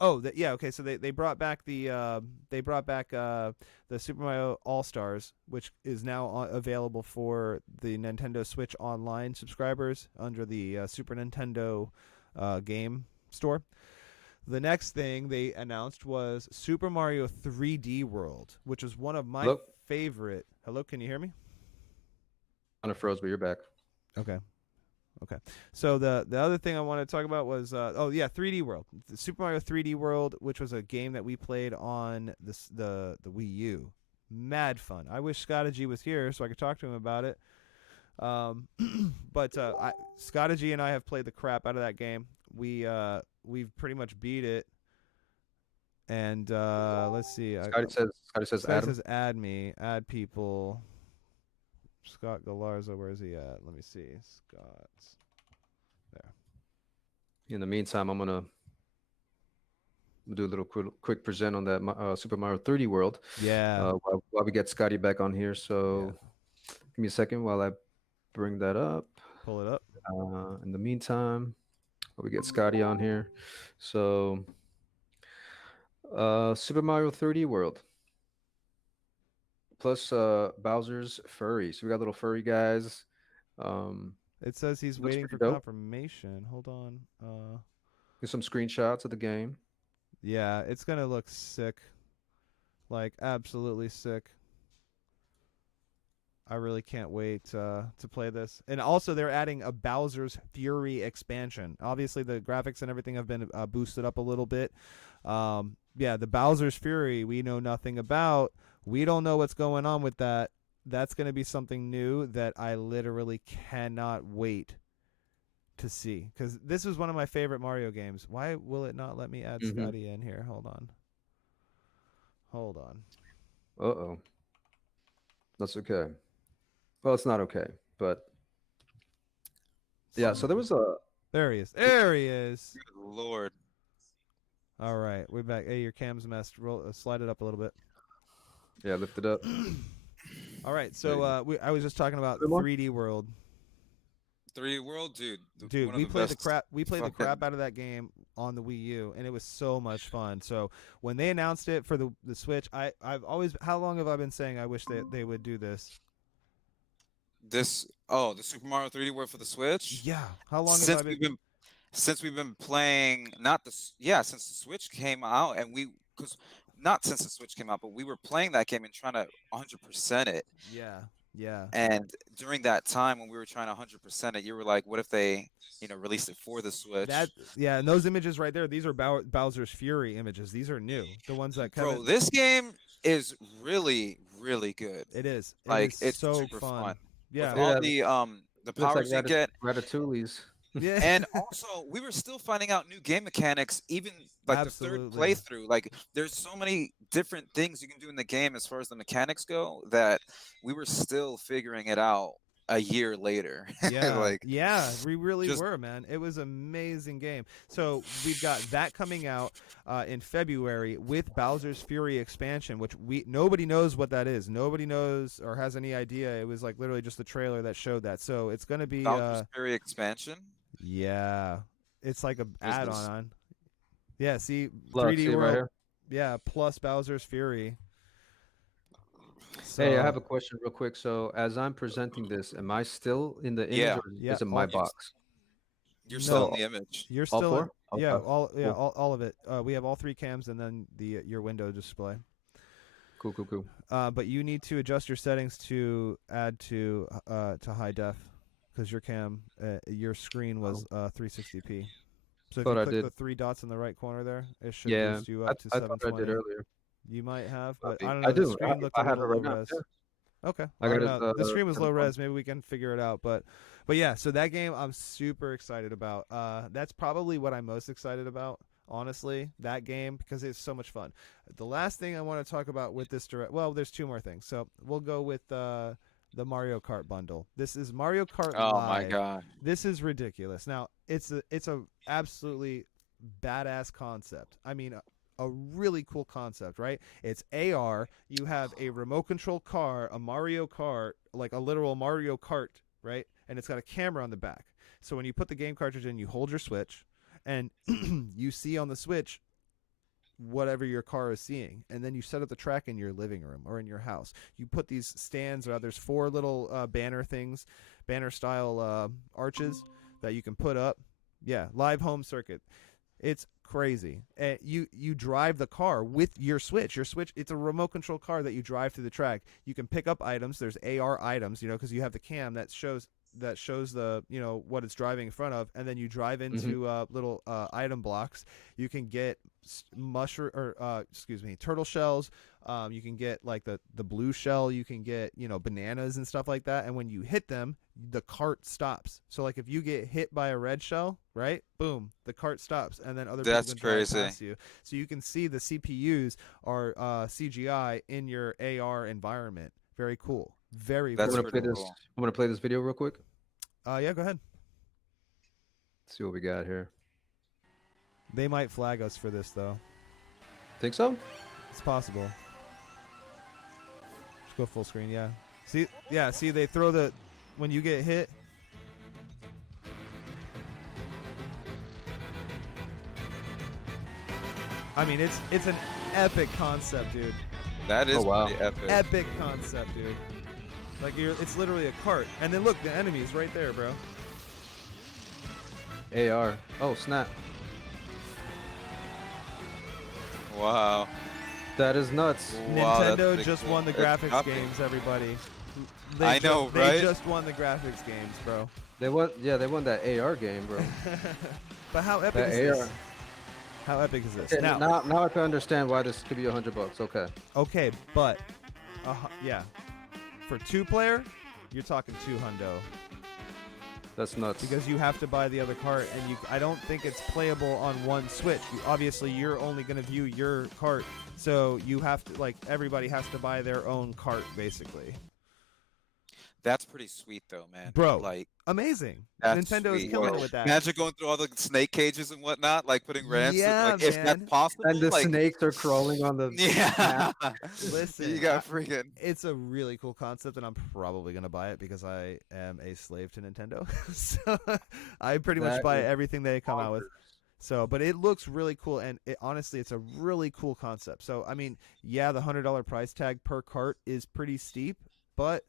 Oh, yeah. Okay, so they brought back the Super Mario All Stars, which is now available for the Nintendo Switch Online subscribers under the Super Nintendo game store. The next thing they announced was Super Mario 3D World, which is one of my Hello? favorite. Hello, can you hear me? Kind of froze, but you're back. Okay. Okay. So the other thing I wanted to talk about was 3D World. The Super Mario 3D World, which was a game that we played on the Wii U. Mad fun. I wish Scotty was here so I could talk to him about it. But Scotty and I have played the crap out of that game. We've pretty much beat it. And let's see. Scotty says Scotty Adam. says add me, add people. Scott Galarza, where is he at? Let me see. Scott's there. In the meantime, I'm gonna do a little quick present on that Super Mario 3D World. Yeah. While we get Scotty back on here, so give me a second while I bring that up. Pull it up. In the meantime, while we get Scotty on here, so Super Mario 3D World plus Bowser's furry. So we got little furry guys. It says he's looks waiting for pretty dope. confirmation. Hold on. Here's some screenshots of the game. Yeah, it's gonna look sick. Like absolutely sick. I really can't wait to play this. And also, they're adding a Bowser's Fury expansion. Obviously, the graphics and everything have been boosted up a little bit. The Bowser's Fury we know nothing about. We don't know what's going on with that. That's going to be something new that I literally cannot wait to see. Because this is one of my favorite Mario games. Why will it not let me add Scotty in here? Hold on. Uh-oh. That's okay. Well, it's not okay, but yeah. So there was a. There he is. There he is. Good Lord. All right, we're back. Hey, your cam's messed. Slide it up a little bit. Yeah, lift it up. All right, so I was just talking about Good one. 3D World. 3D World, dude. Dude, we played the crap out of that game on the Wii U, and it was so much fun. So when they announced it for the Switch, I've always, how long have I been saying I wish they would do this? The Super Mario 3D World for the Switch. Yeah, how long have I been? Since we've been playing, since the Switch came out, and not since the Switch came out, but we were playing that game and trying to 100% it. Yeah. And during that time when we were trying to 100% it, you were like, what if they, released it for the Switch? And those images right there, these are Bowser's Fury images. These are new. The ones that Bro, this game is really, really good. It is. It's so super fun. Yeah. With all the powers you get. Ratatouille's. Yeah. And also, we were still finding out new game mechanics, even like Absolutely. the third playthrough. Like, there's so many different things you can do in the game as far as the mechanics go that we were still figuring it out a year later. Yeah, we really were, man. It was an amazing game. So we've got that coming out in February with Bowser's Fury expansion, which nobody knows what that is. Nobody knows or has any idea. It was like literally just the trailer that showed that. So it's going to be Bowser's Fury expansion. Yeah, it's like a add-on. Yeah, see, Look, 3D see World. right here? Yeah, plus Bowser's Fury. So, Hey, I have a question real quick. So as I'm presenting this, am I still in the image or is it my box? You're still in the image. You're still all four? Yeah, Okay. all of it. We have all three cams and then your window display. Cool. But you need to adjust your settings to add to high def because your screen was 360p. So if you click the three dots in the right corner there, it should boost you up to 720. I thought I did earlier. You might have, but I don't I know. do. The screen looked a little low res. Okay. The screen was low res. Maybe we can figure it out. But yeah, so that game I'm super excited about. That's probably what I'm most excited about, honestly, that game, because it's so much fun. The last thing I want to talk about with this there's two more things. So we'll go with the Mario Kart bundle. This is Mario Kart Live. Oh my god. This is ridiculous. Now, it's a absolutely badass concept. I mean, a really cool concept, right? It's AR. You have a remote control car, a Mario Kart, like a literal Mario Kart, right? And it's got a camera on the back. So when you put the game cartridge in, you hold your Switch, and you see on the Switch whatever your car is seeing, and then you set up the track in your living room or in your house. You put these stands, or there's 4 little banner style arches that you can put up. Yeah, live home circuit. It's crazy. You drive the car with your Switch. Your Switch, it's a remote control car that you drive through the track. You can pick up items. There's AR items, because you have the cam that shows the what it's driving in front of, and then you drive into little item blocks. You can get turtle shells. You can get like the blue shell. You can get bananas and stuff like that. And when you hit them, the cart stops. So like if you get hit by a red shell, right? Boom, the cart stops, and then other people can drive past you. So you can see the CPUs are CGI in your AR environment. Very cool. Very. That's I'm pretty gonna cool. I'm gonna play this video real quick. Yeah, go ahead. Let's see what we got here. They might flag us for this though. Think so? It's possible. Just go full screen. Yeah. See, they throw when you get hit. I mean, it's an epic concept, dude. That is wow. pretty epic. Epic concept, dude. Like it's literally a cart, and then look, the enemy's right there, bro. AR. Oh snap! Wow. That is nuts. Wow, that's Nintendo pretty just cool. won the It's graphics copy. games, everybody. I know, They right? just won the graphics games, bro. They won. Yeah, they won that AR game, bro. But how epic That is AR. this? How epic is this? Okay, Now, now I can understand why this could be $100. okay, but yeah, for 2-player, you're talking 2 hundo. That's nuts. Because you have to buy the other cart, and I don't think it's playable on one Switch. Obviously, you're only going to view your cart, so you have to, everybody has to buy their own cart, basically. That's pretty sweet though, man. Bro, Like amazing. that's Nintendo is sweet. killing Well, it with that. Imagine going through all the snake cages and whatnot, like putting ramps. Yeah, Like if that's man. possible. And the like, snakes are crawling on the. Yeah. Listen, you got freaking. it's a really cool concept, and I'm probably going to buy it because I am a slave to Nintendo. So I pretty much That buy is everything they come out with. So, but it looks really cool, and honestly, it's a really cool concept. So, I mean, yeah, the $100 price tag per cart is pretty steep, but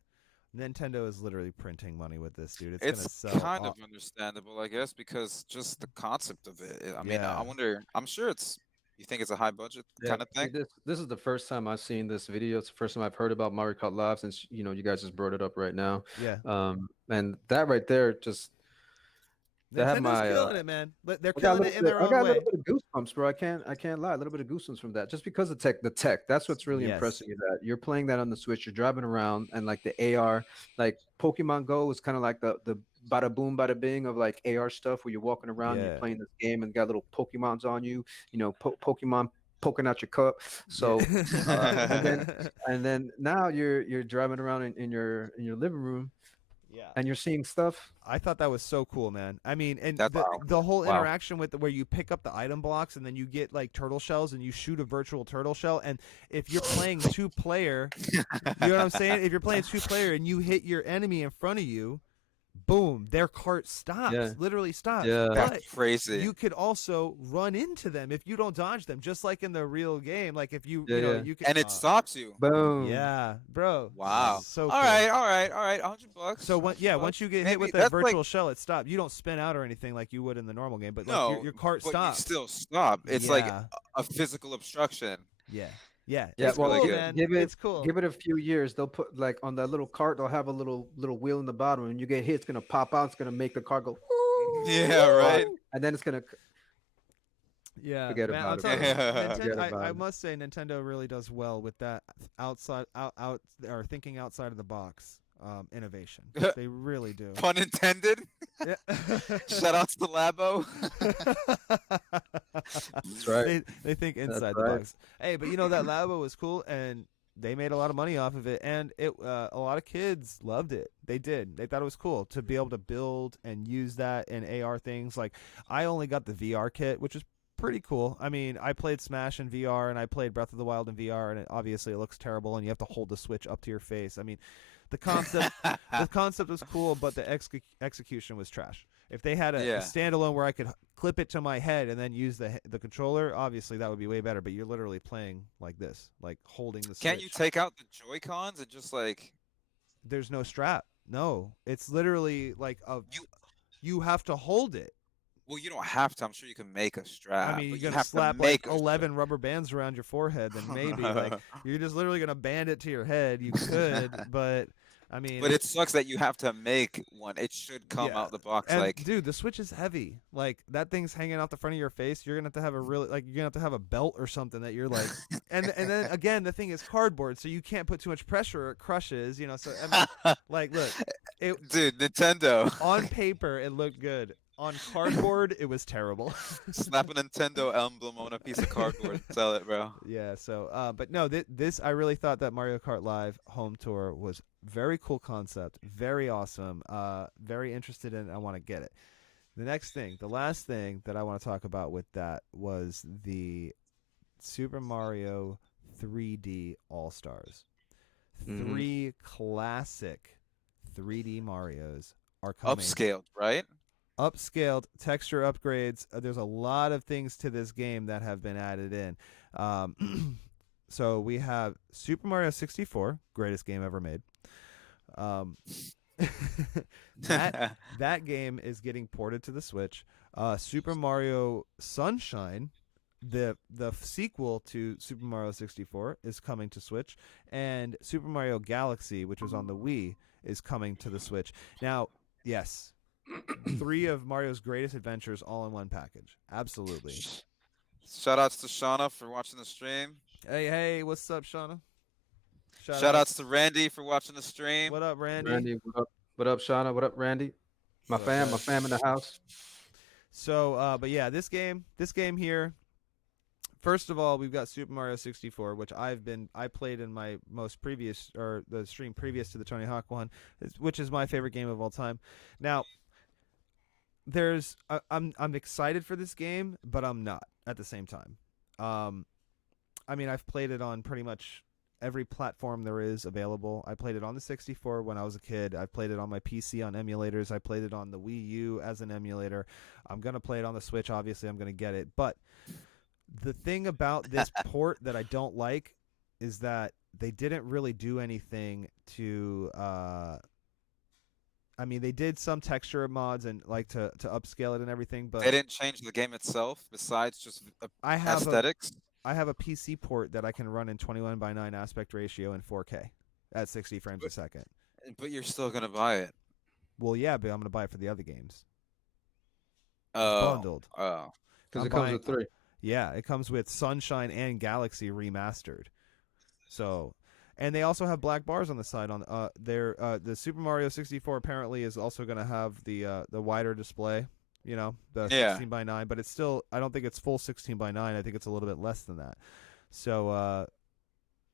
Nintendo is literally printing money with this, dude. It's gonna It's sell. kind of understandable, I guess, because just the concept of it. I mean, Yeah. I wonder. I'm sure it's. You think it's a high budget Yeah, kind of see, thing? this is the first time I've seen this video. It's the first time I've heard about Mario Kart Live since you guys just brought it up right now. Yeah, And that right there just to have Nintendo's my killing it, man. They're I got a killing it little in bit, their I own got a way. little bit of goosebumps, bro. I can't lie. A little bit of goosebumps from that, just because of the tech. That's what's really Yes. impressing me. That you're playing that on the Switch, you're driving around, and like the AR, like Pokemon Go is kind of like the bada boom, bada bing of like AR stuff, where you're walking around, and Yeah. you're playing this game, and got little Pokemons on you. Pokemon poking out your cup. So, and then now you're driving around in your living room, yeah. and you're seeing stuff. I thought that was so cool, man. I mean, and That's the whole Wow. interaction with where you pick up the item blocks and then you get like turtle shells and you shoot a virtual turtle shell. And if you're playing 2-player, you know what I'm saying? If you're playing 2-player and you hit your enemy in front of you, boom, their cart stops. Yeah. Literally stops. Yeah. But That's crazy. you could also run into them if you don't dodge them, just like in the real game. Like if you, Yeah, you know, yeah. you can. And it stops you. Boom. Yeah, bro. Wow. So All cool. right, $100. So $100 once you get hit Maybe with that that's virtual like, shell, it stops. You don't spin out or anything like you would in the normal game, but no, like your cart but stops. you still stop. It's like Yeah. a physical obstruction. Yeah, Yeah, it's well, cool, good. man. give it It's cool. give it a few years. They'll put like on that little cart. They'll have a little wheel in the bottom, and you get hit. It's gonna pop out. It's gonna make the car go. Yeah, right. And then it's gonna. Yeah, Forget man, about I'm it, telling bro. you, Forget about I it. must say Nintendo really does well with that outside out or thinking outside of the box innovation. They really do. Pun intended. Yeah. Shout outs to Labo. That's right. They think That's inside the right. box. Hey, but you know that Labo was cool, and they made a lot of money off of it, and a lot of kids loved it. They did. They thought it was cool to be able to build and use that in AR things. Like I only got the VR kit, which is pretty cool. I mean, I played Smash in VR, and I played Breath of the Wild in VR, and obviously it looks terrible, and you have to hold the Switch up to your face. I mean, the concept was cool, but the execution was trash. If they had a Yeah. standalone where I could clip it to my head and then use the controller, obviously that would be way better. But you're literally playing like this, like holding the Can't you Switch. take out the Joy-Cons and just like There's no strap. No, it's literally like you? you have to hold it. Well, you don't have to. I'm sure you can make a I strap, mean, but you're you gonna have to slap like make a 11 rubber bands around your forehead, then maybe like strap. you're just literally gonna band it to your head. You could, but I mean, But it sucks that you have to make one. It should come yeah. out the box And like dude, the Switch is heavy. Like that thing's hanging out the front of your face. You're gonna have to have a really like you're gonna have to have a belt or something that you're like. And then again, the thing is cardboard, so you can't put too much pressure or it crushes. You know, so I mean, like look, it Dude, Nintendo. on paper it looked good. On cardboard, it was terrible. Slap a Nintendo emblem on a piece of cardboard and sell it, bro. Yeah. So, but no, this I really thought that Mario Kart Live Home Tour was very cool concept, very awesome. Very interested in it. I want to get it. The next thing, the last thing that I want to talk about with that was the Super Mario 3D All Stars. Mhm. 3 classic 3D Marios are coming. Upscaled, right? Upscaled texture upgrades. There's a lot of things to this game that have been added in. So we have Super Mario 64, greatest game ever made. That game is getting ported to the Switch. Super Mario Sunshine, the sequel to Super Mario 64, is coming to Switch, and Super Mario Galaxy, which was on the Wii, is coming to the Switch. Now, yes, 3 of Mario's greatest adventures all in one package. Absolutely. Shout outs to Shauna for watching the stream. Hey, what's up, Shauna? Shout outs to Randy for watching the stream. What up, Randy? Randy, what up? What up, Shauna? What up, Randy? My What's up, fam guys? in the house. So, but yeah, this game here. First of all, we've got Super Mario 64, which I played in my most previous or the stream previous to the Tony Hawk one, which is my favorite game of all time. Now, I'm excited for this game, but I'm not at the same time. I mean, I've played it on pretty much every platform there is available. I played it on the 64 when I was a kid. I played it on my PC on emulators. I played it on the Wii U as an emulator. I'm going to play it on the Switch. Obviously, I'm going to get it. But the thing about this port that I don't like is that they didn't really do anything to I mean, they did some texture mods and like to upscale it and everything, but They didn't change the game itself besides just I have aesthetics. I have a PC port that I can run in 21:9 aspect ratio in 4K at 60 frames a second. But you're still gonna buy it. Well, yeah, but I'm going to buy it for the other games. Oh, Bundled. oh. Because I'm it comes buying- with 3. Yeah, it comes with Sunshine and Galaxy remastered. So, and they also have black bars on the side. On the Super Mario 64 apparently is also going to have the wider display. You know, the Yeah. 16:9, but it's still, I don't think it's full 16:9. I think it's a little bit less than that. So,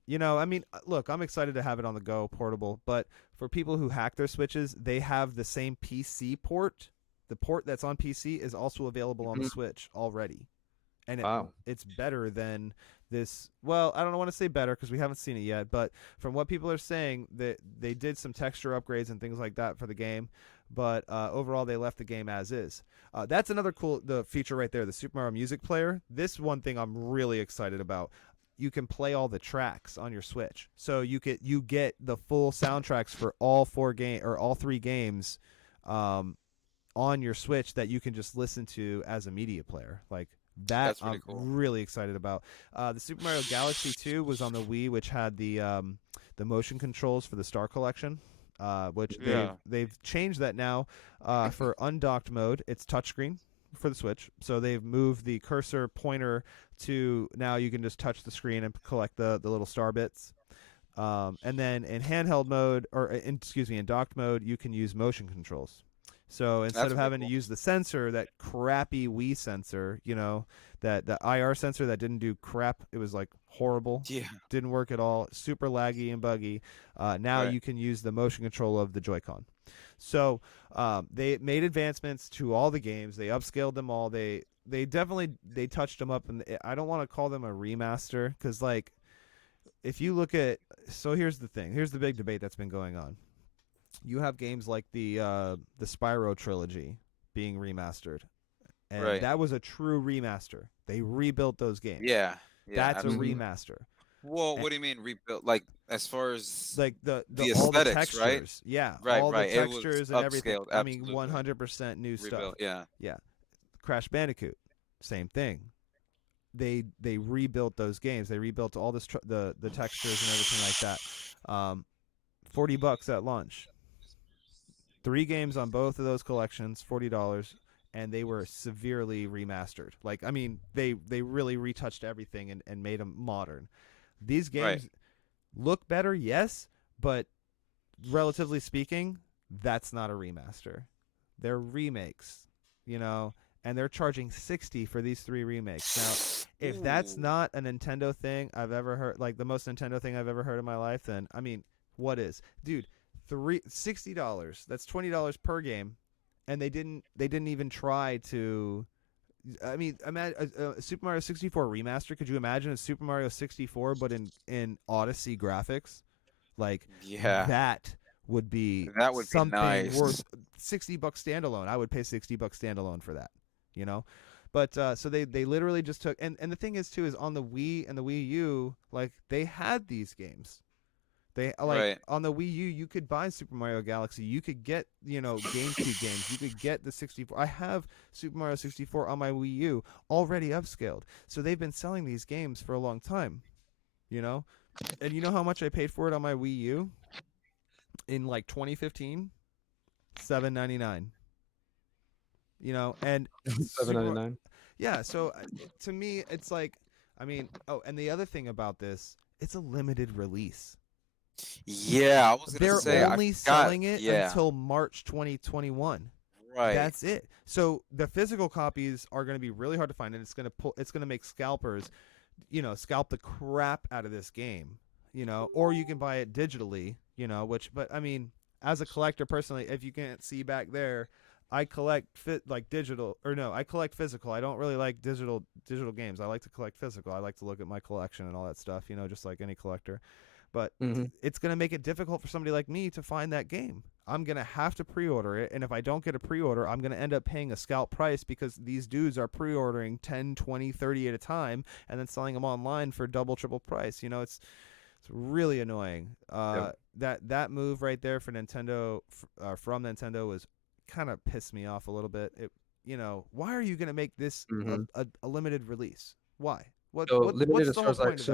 you know, I mean, look, I'm excited to have it on the go portable, but for people who hack their Switches, they have the same PC port. The port that's on PC is also available on the Mhm. Switch already. And Wow. it's better than this. Well, I don't want to say better because we haven't seen it yet, but from what people are saying, that they did some texture upgrades and things like that for the game, but overall they left the game as is. That's another cool feature right there, the Super Mario Music Player. This one thing I'm really excited about. You can play all the tracks on your Switch, so you get the full soundtracks for all 3 games on your Switch that you can just listen to as a media player. Like that, That's pretty I'm cool. really excited about. The Super Mario Galaxy 2 was on the Wii, which had the motion controls for the Star Collection, which Yeah. they've changed that now for undocked mode. It's touchscreen for the Switch, so they've moved the cursor pointer to now you can just touch the screen and collect the little star bits. And then in handheld mode, in docked mode, you can use motion controls. So instead That's of pretty having cool. to use the sensor, that crappy Wii sensor, you know, that the IR sensor that didn't do crap, it was like horrible, Yeah. didn't work at all, super laggy and buggy. Now Right. you can use the motion control of the Joy-Con. So they made advancements to all the games. They upscaled them all. They definitely touched them up, and I don't want to call them a remaster because like if you look at, so here's the thing. Here's the big debate that's been going on. You have games like the Spyro trilogy, being remastered, and Right. that was a true remaster. They rebuilt those games. Yeah. Yeah. That's a Mhm. Absolutely. remaster. Well, And what do you mean rebuilt? Like as far as like the the all the aesthetics, right? textures, yeah, Right. all the Right. It was textures and everything. upscaled. I mean, Absolutely 100% new stuff. rebuilt. Yeah. Yeah, Crash Bandicoot, same thing. They rebuilt those games. They rebuilt all this the textures and everything like that. $40 at launch. 3 games on both of those collections, $40, and they were severely remastered. Like, I mean, they really retouched everything and made them modern. These Right. games look better, yes, but relatively speaking, that's not a remaster. They're remakes, and they're charging 60 for these 3 remakes. Now, if that's Ooh. not a Nintendo thing I've ever heard, like the most Nintendo thing I've ever heard in my life, then I mean, what is? Dude, $60. That's $20 per game, and they didn't even try to. I mean, imagine a Super Mario 64 remaster. Could you imagine a Super Mario 64 but in Odyssey graphics? Like Yeah. that would be That would be something nice. worth $60 standalone. I would pay $60 standalone for that, you know. But so they literally just took and the thing is too is on the Wii and the Wii U, like they had these games. They like Right. on the Wii U, you could buy Super Mario Galaxy. You could get GameCube games. You could get the 64. I have Super Mario 64 on my Wii U already upscaled. So they've been selling these games for a long time, you know. And you know how much I paid for it on my Wii U in like 2015? $7.99. And Seven ninety Super nine. yeah. So to me, it's like, I mean, oh, and the other thing about this, it's a limited release. Yeah. I was gonna They're say I only forgot. selling it Yeah. until March 2021. Right. That's it. So the physical copies are going to be really hard to find, and it's going to make scalpers, scalp the crap out of this game, or you can buy it digitally, but I mean, as a collector personally, if you can't see back there, I collect digital, or no, I collect physical. I don't really like digital games. I like to collect physical. I like to look at my collection and all that stuff, just like any collector. But Mm-hmm. it's going to make it difficult for somebody like me to find that game. I'm going to have to pre-order it, and if I don't get a pre-order, I'm going to end up paying a scalp price because these dudes are pre-ordering 10, 20, 30 at a time and then selling them online for double, triple price. It's really annoying. Yep. That move right there for Nintendo from Nintendo was kind of pissed me off a little bit. Why are you going to make this Mm-hmm. a limited release? Why? So limited What's as the far whole as like point of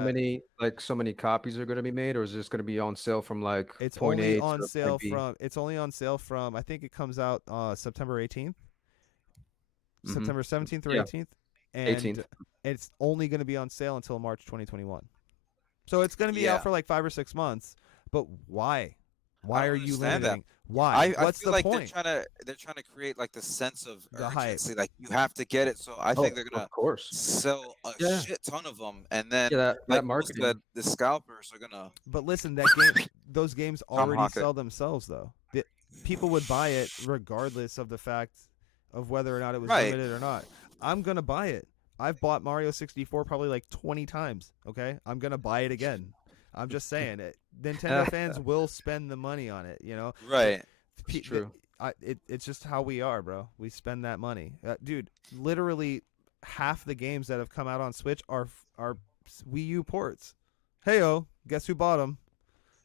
that? so many copies are going to be made, or is this going to be on sale from like It's point only A on to point sale B? from. It's only on sale from. I think it comes out September 18th, Mm-hmm. September 17th or Yeah, 18th, and 18th. it's only going to be on sale until March 2021. So it's going to be out Yeah. for like 5 or 6 months. But why? I Why don't are you understand that. limiting? Why? I What's feel the like point? they're trying to create like the sense of The hype. urgency, like you have to get it. So I think Oh, they're of gonna course. sell a Yeah, shit ton of them, and then yeah. That like Will said, marketing. the scalpers are gonna But listen, those games already tomahawk it. sell themselves though. People would buy it regardless of the fact of whether or not it was Right. limited or not. I'm gonna buy it. I've bought Mario 64 probably like 20 times. Okay, I'm gonna buy it again. I'm just saying it. Nintendo fans will spend the money on it. Right. It's true. It's just how we are, bro. We spend that money, dude. Literally, half the games that have come out on Switch are Wii U ports. Heyo, guess who bought them?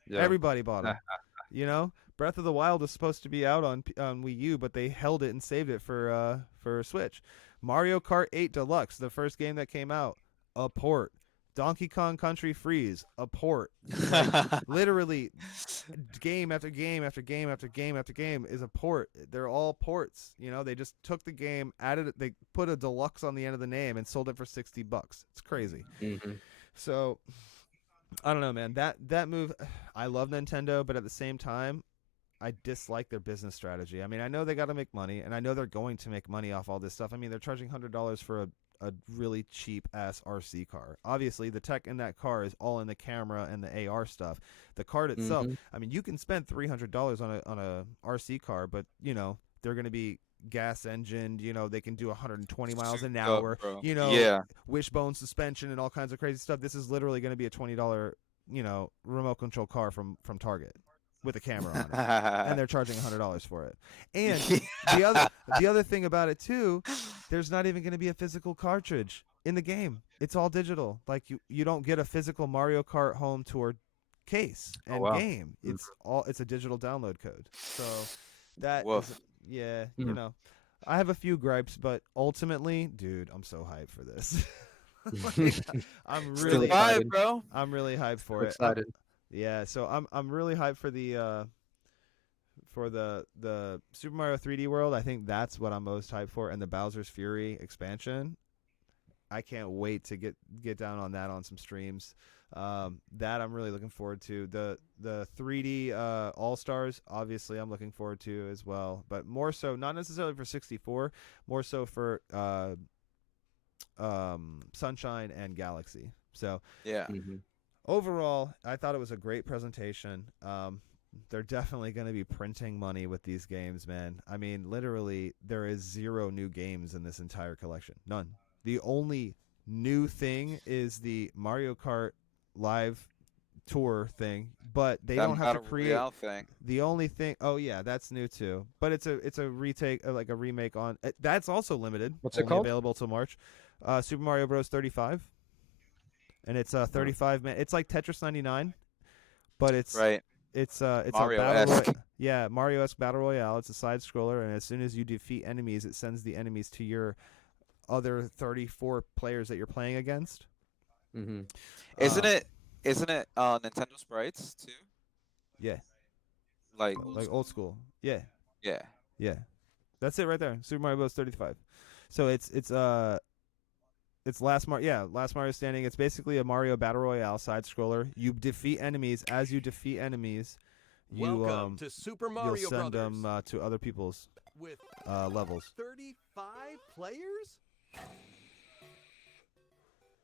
Yeah. Everybody bought them. Breath of the Wild was supposed to be out on Wii U, but they held it and saved it for Switch. Mario Kart 8 Deluxe, the first game that came out, a port. Donkey Kong Country Freeze, a port. Like literally, game after game after game after game after game is a port. They're all ports. They just took the game, added it, they put a deluxe on the end of the name and sold it for $60. It's crazy. Mm-hmm. So I don't know, man. That move, I love Nintendo, but at the same time, I dislike their business strategy. I mean, I know they got to make money, and I know they're going to make money off all this stuff. I mean, they're charging $100 for a really cheap ass RC car. Obviously, the tech in that car is all in the camera and the AR stuff. The card itself, Mm-hmm. I mean, you can spend $300 on a RC car, but they're going to be gas engined. They can do 120 miles an Souped up, hour. bro. Yeah. Wishbone suspension and all kinds of crazy stuff. This is literally going to be a $20 remote control car from Target. with a camera on it, and they're charging $100 for it. And the other thing about it too, there's not even going to be a physical cartridge in the game. It's all digital. Like you don't get a physical Mario Kart Home Tour case Oh and wow. game. It's a digital download code. So that is Woof. yeah, Mm. I have a few gripes, but ultimately, dude, I'm so hyped for this. Like, I'm It's Still the really vibe, excited. bro. I'm really hyped for Still it. excited. Yeah, so I'm really hyped for the Super Mario 3D World. I think that's what I'm most hyped for, and the Bowser's Fury expansion. I can't wait to get down on that on some streams. That I'm really looking forward to. The 3D All Stars, obviously, I'm looking forward to as well. But more so, not necessarily for 64, more so for Sunshine and Galaxy. So Yeah. Hmm. overall, I thought it was a great presentation. They're definitely going to be printing money with these games, man. I mean, literally, there is 0 new games in this entire collection. None. The only new thing is the Mario Kart Live Tour thing, but they That don't have to Battle create. Royale thing. The only thing, oh yeah, that's new too. But it's a retake, like a remake on. That's also limited, What's it only called? available till March. Super Mario Bros. 35, and it's 35 minutes. It's like Tetris 99, but it's Right. it's a Mario-esque. yeah, Mario-esque battle royale. It's a side scroller, and as soon as you defeat enemies, it sends the enemies to your other 34 players that you're playing against. Hmm. Isn't Um, it? Isn't it Nintendo sprites too? Yeah, Like like old school. Yeah, Yeah. yeah. That's it right there. Super Mario Bros. 35. So it's last Mario Standing. It's basically a Mario battle royale side scroller. You defeat enemies. As you defeat enemies, Welcome to Super you'll Mario send Brothers them to other people's with levels. 35 players?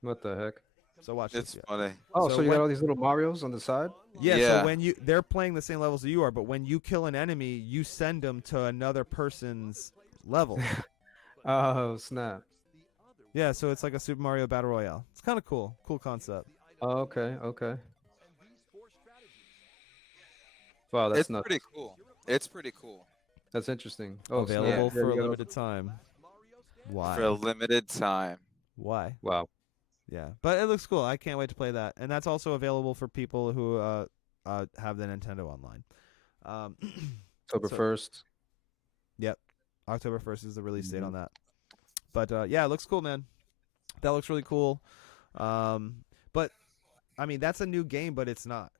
What the heck? So watch It's this. Yeah. funny. Oh, So so you when- got all these little Marios on the side? Yeah, Yeah. so when they're playing the same levels that you are, but when you kill an enemy, you send them to another person's level. Oh snap! Yeah, so it's like a Super Mario Battle Royale. It's kind of cool. Cool concept. Oh, okay, okay. Wow, that's It's nuts. pretty cool. It's pretty cool. That's interesting. Oh, snap. Available Yeah, for you a got all- limited time. Why? For a limited time. Why? Wow. Yeah, but it looks cool. I can't wait to play that, and that's also available for people who have the Nintendo Online. October So- 1st. Yep, October 1st is the release date Mhm. on that. But yeah, it looks cool, man. That looks really cool. But I mean, that's a new game, but it's not.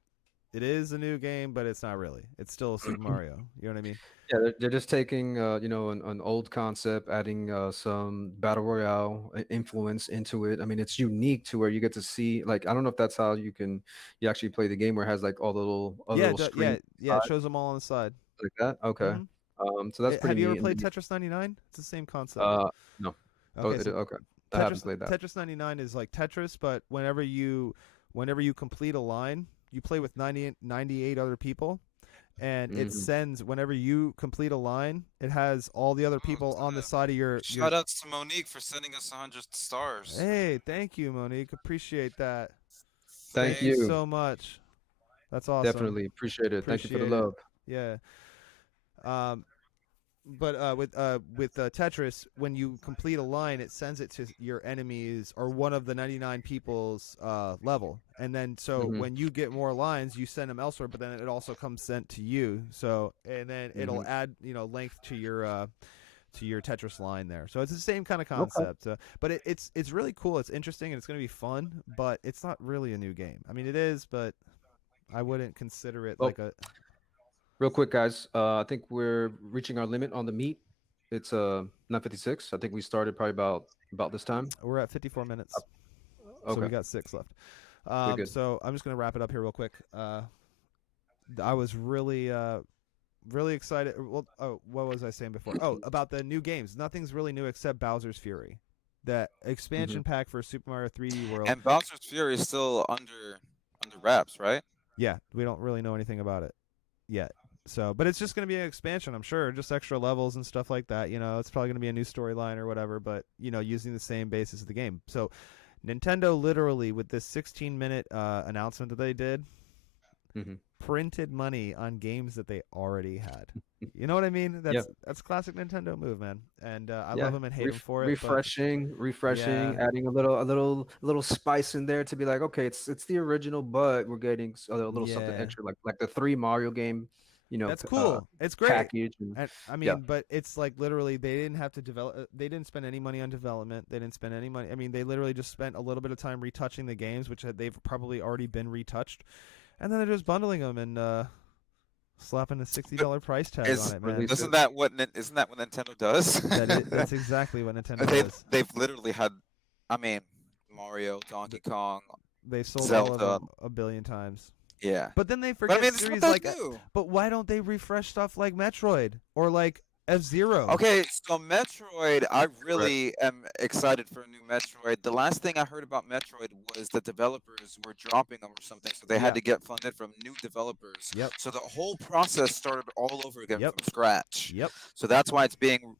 It is a new game, but it's not really. It's still Super Mario. You know what I mean? Yeah, they're just taking an old concept, adding some battle royale influence into it. I mean, it's unique to where you get to see, like, I don't know if that's how you actually play the game where it has like all the little Yeah, little yeah, screens yeah. It shows them all on the side. like that. Okay. Mhm. So that's Have pretty you ever neat. played Tetris 99? It's the same concept. No. Okay, so Okay. I haven't played that. Tetris 99 is like Tetris, but whenever you complete a line, you play with 98 other people, and it Mhm. sends whenever you complete a line, it has all the other people on the side of your. Shout outs to Monique for sending us 100 stars. Hey, thank you, Monique. Appreciate that. Thank you you. so much. That's awesome. Definitely appreciate it. Thank you for the Appreciate it. love. Yeah. But with Tetris, when you complete a line, it sends it to your enemies or one of the 99 people's level, and then so Mhm. when you get more lines, you send them elsewhere. But then it also comes sent to you. So and then it'll add length to your Tetris line there. So it's the same kind of concept. But it's really cool. It's interesting and it's going to be fun. But it's not really a new game. I mean, it is, but I wouldn't consider it Well, like a. Real quick, guys. I think we're reaching our limit on the meet. It's 9:56. I think we started probably about this time. We're at 54 minutes. So Okay. we got 6 left. good. So I'm just gonna wrap it up here real quick. I was really excited. Well, what was I saying before? Oh, about the new games. Nothing's really new except Bowser's Fury, that expansion pack for Super Mario 3D World. And Bowser's Fury is still under wraps, right? Yeah, we don't really know anything about it yet. So, but it's just gonna be an expansion, I'm sure, just extra levels and stuff like that. It's probably gonna be a new storyline or whatever, but using the same basis of the game. So, Nintendo literally with this 16-minute announcement that they did, Mhm. printed money on games that they already had. You know what I mean? Yeah. That's classic Nintendo move, man. And I Yeah, love them and hate them for it. refreshing, Yeah. adding a little spice in there to be like, okay, it's the original, but we're getting a little something Yeah. extra, like the 3 Mario game, That's cool. It's great. package, and And I yeah, mean, but it's like literally they didn't have to develop. They didn't spend any money on development. They didn't spend any money. I mean, they literally just spent a little bit of time retouching the games, which they've probably already been retouched, and then they're just bundling them and slapping a $60 price tag Is- on it, man. release Isn't that what Nintendo does? That's exactly what Nintendo they've does. they've literally had, I mean, Mario, Donkey Kong, They sold all of Zelda. them a billion times. yeah. But then they But forget I mean, it's series what like. they do. But why don't they refresh stuff like Metroid or like F-Zero? Okay, so Metroid, I really am excited for a new Metroid. The last thing I heard about Metroid was the developers were dropping them or something, so they had to get funded from new developers. Yep. So the whole process started all over again Yep. from scratch. Yep. So that's why it's being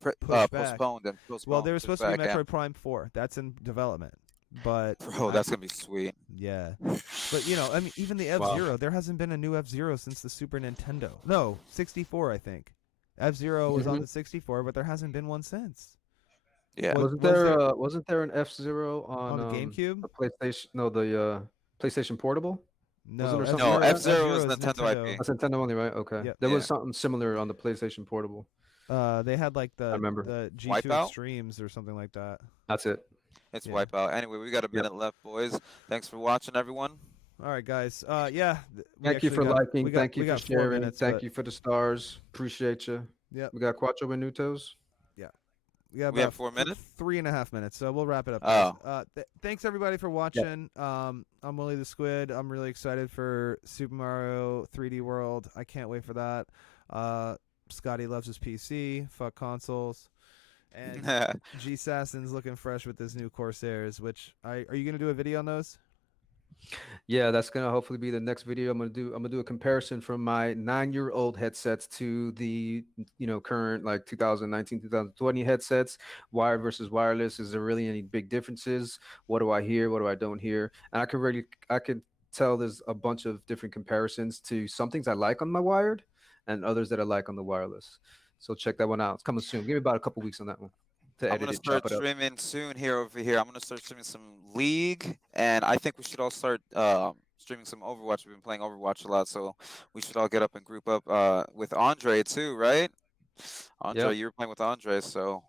Pushed back. postponed and postponed. Well, there was pushed supposed to be back, Metroid Prime 4. That's in development. But Bro, that's gonna be sweet. yeah. But I mean, even the F-Zero, there hasn't been a new F-Zero since the Super Nintendo. No, 64, I think. F-Zero was on the 64, but there hasn't been one since. Yeah. What- wasn't there an F-Zero On the on GameCube? the PlayStation? No, the PlayStation Portable. No, there something No, like that? F-Zero is F-Zero Nintendo IP. That's Nintendo only, right? Okay. Yep. There was Yeah. something similar on the PlayStation Portable. They had like the remember. G2 Wipeout? Extremes or something like that. That's it. It's Yeah. Wipeout. Anyway, we got a minute left, boys. Thanks for watching, everyone. All right, guys. Yeah. Thank you for liking. We got, Thank you we for got 4 sharing. minutes, Thank but- you for the stars. Appreciate you. Yep. We got Cuatro Minutos. We have We have about 4 minutes? 3.5 minutes, so we'll wrap it up. Oh. Guys. Thanks everybody for watching. I'm Willie the Squid. I'm really excited for Super Mario 3D World. I can't wait for that. Scotty loves his PC. Fuck consoles. And Gsassin's looking fresh with his new Corsairs. Which are you gonna do a video on those? Yeah, that's gonna hopefully be the next video. I'm gonna do a comparison from my 9-year-old headsets to the current like 2019, 2020 headsets. Wired versus wireless. Is there really any big differences? What do I hear? What do I don't hear? And I could tell there's a bunch of different comparisons to some things I like on my wired and others that I like on the wireless. So check that one out. It's coming soon. Give me about a couple weeks on that one to I'm edit gonna it, start chop it up. streaming soon over here. I'm gonna start streaming some League, and I think we should all start streaming some Overwatch. We've been playing Overwatch a lot, so we should all get up and group up with Andre too, right? Andre, Yep. you were playing with Andre, so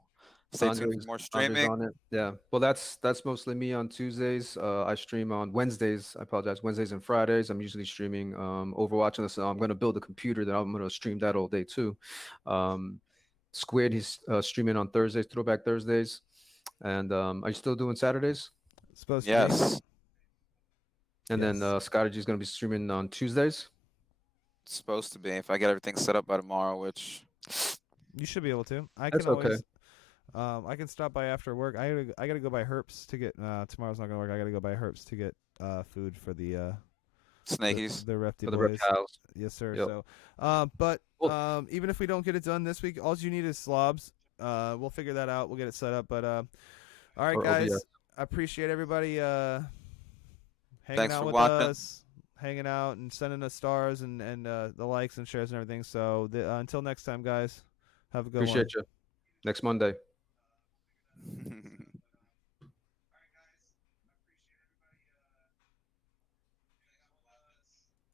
stay tuned Andre's- for more Andre's streaming. on it. Yeah. Well, that's mostly me on Tuesdays. I stream on Wednesdays. I apologize. Wednesdays and Fridays. I'm usually streaming Overwatch, and so I'm going to build a computer that I'm going to stream that all day too. Squid, he's streaming on Thursdays, Throwback Thursdays. And are you still doing Saturdays? Supposed to be. Yes, And then Yes. Scotty is going to be streaming on Tuesdays. it's supposed to be. If I get everything set up by tomorrow, which You should be able to. That's okay. I can stop by after work. I gotta go buy herps to get. Tomorrow's not gonna work. I gotta go buy herps to get food for the Snakies. the Refty For the boys. reptiles. Yes, sir. Yep. So, but Well- even if we don't get it done this week, all you need is slobs. We'll figure that out. We'll get it set up. But all right, Or guys. OBS. I appreciate everybody hanging Thanks out for with watching. us, hanging out and sending us stars and the likes and shares and everything. So until next time, guys. Have a good one. Appreciate you. Next Monday.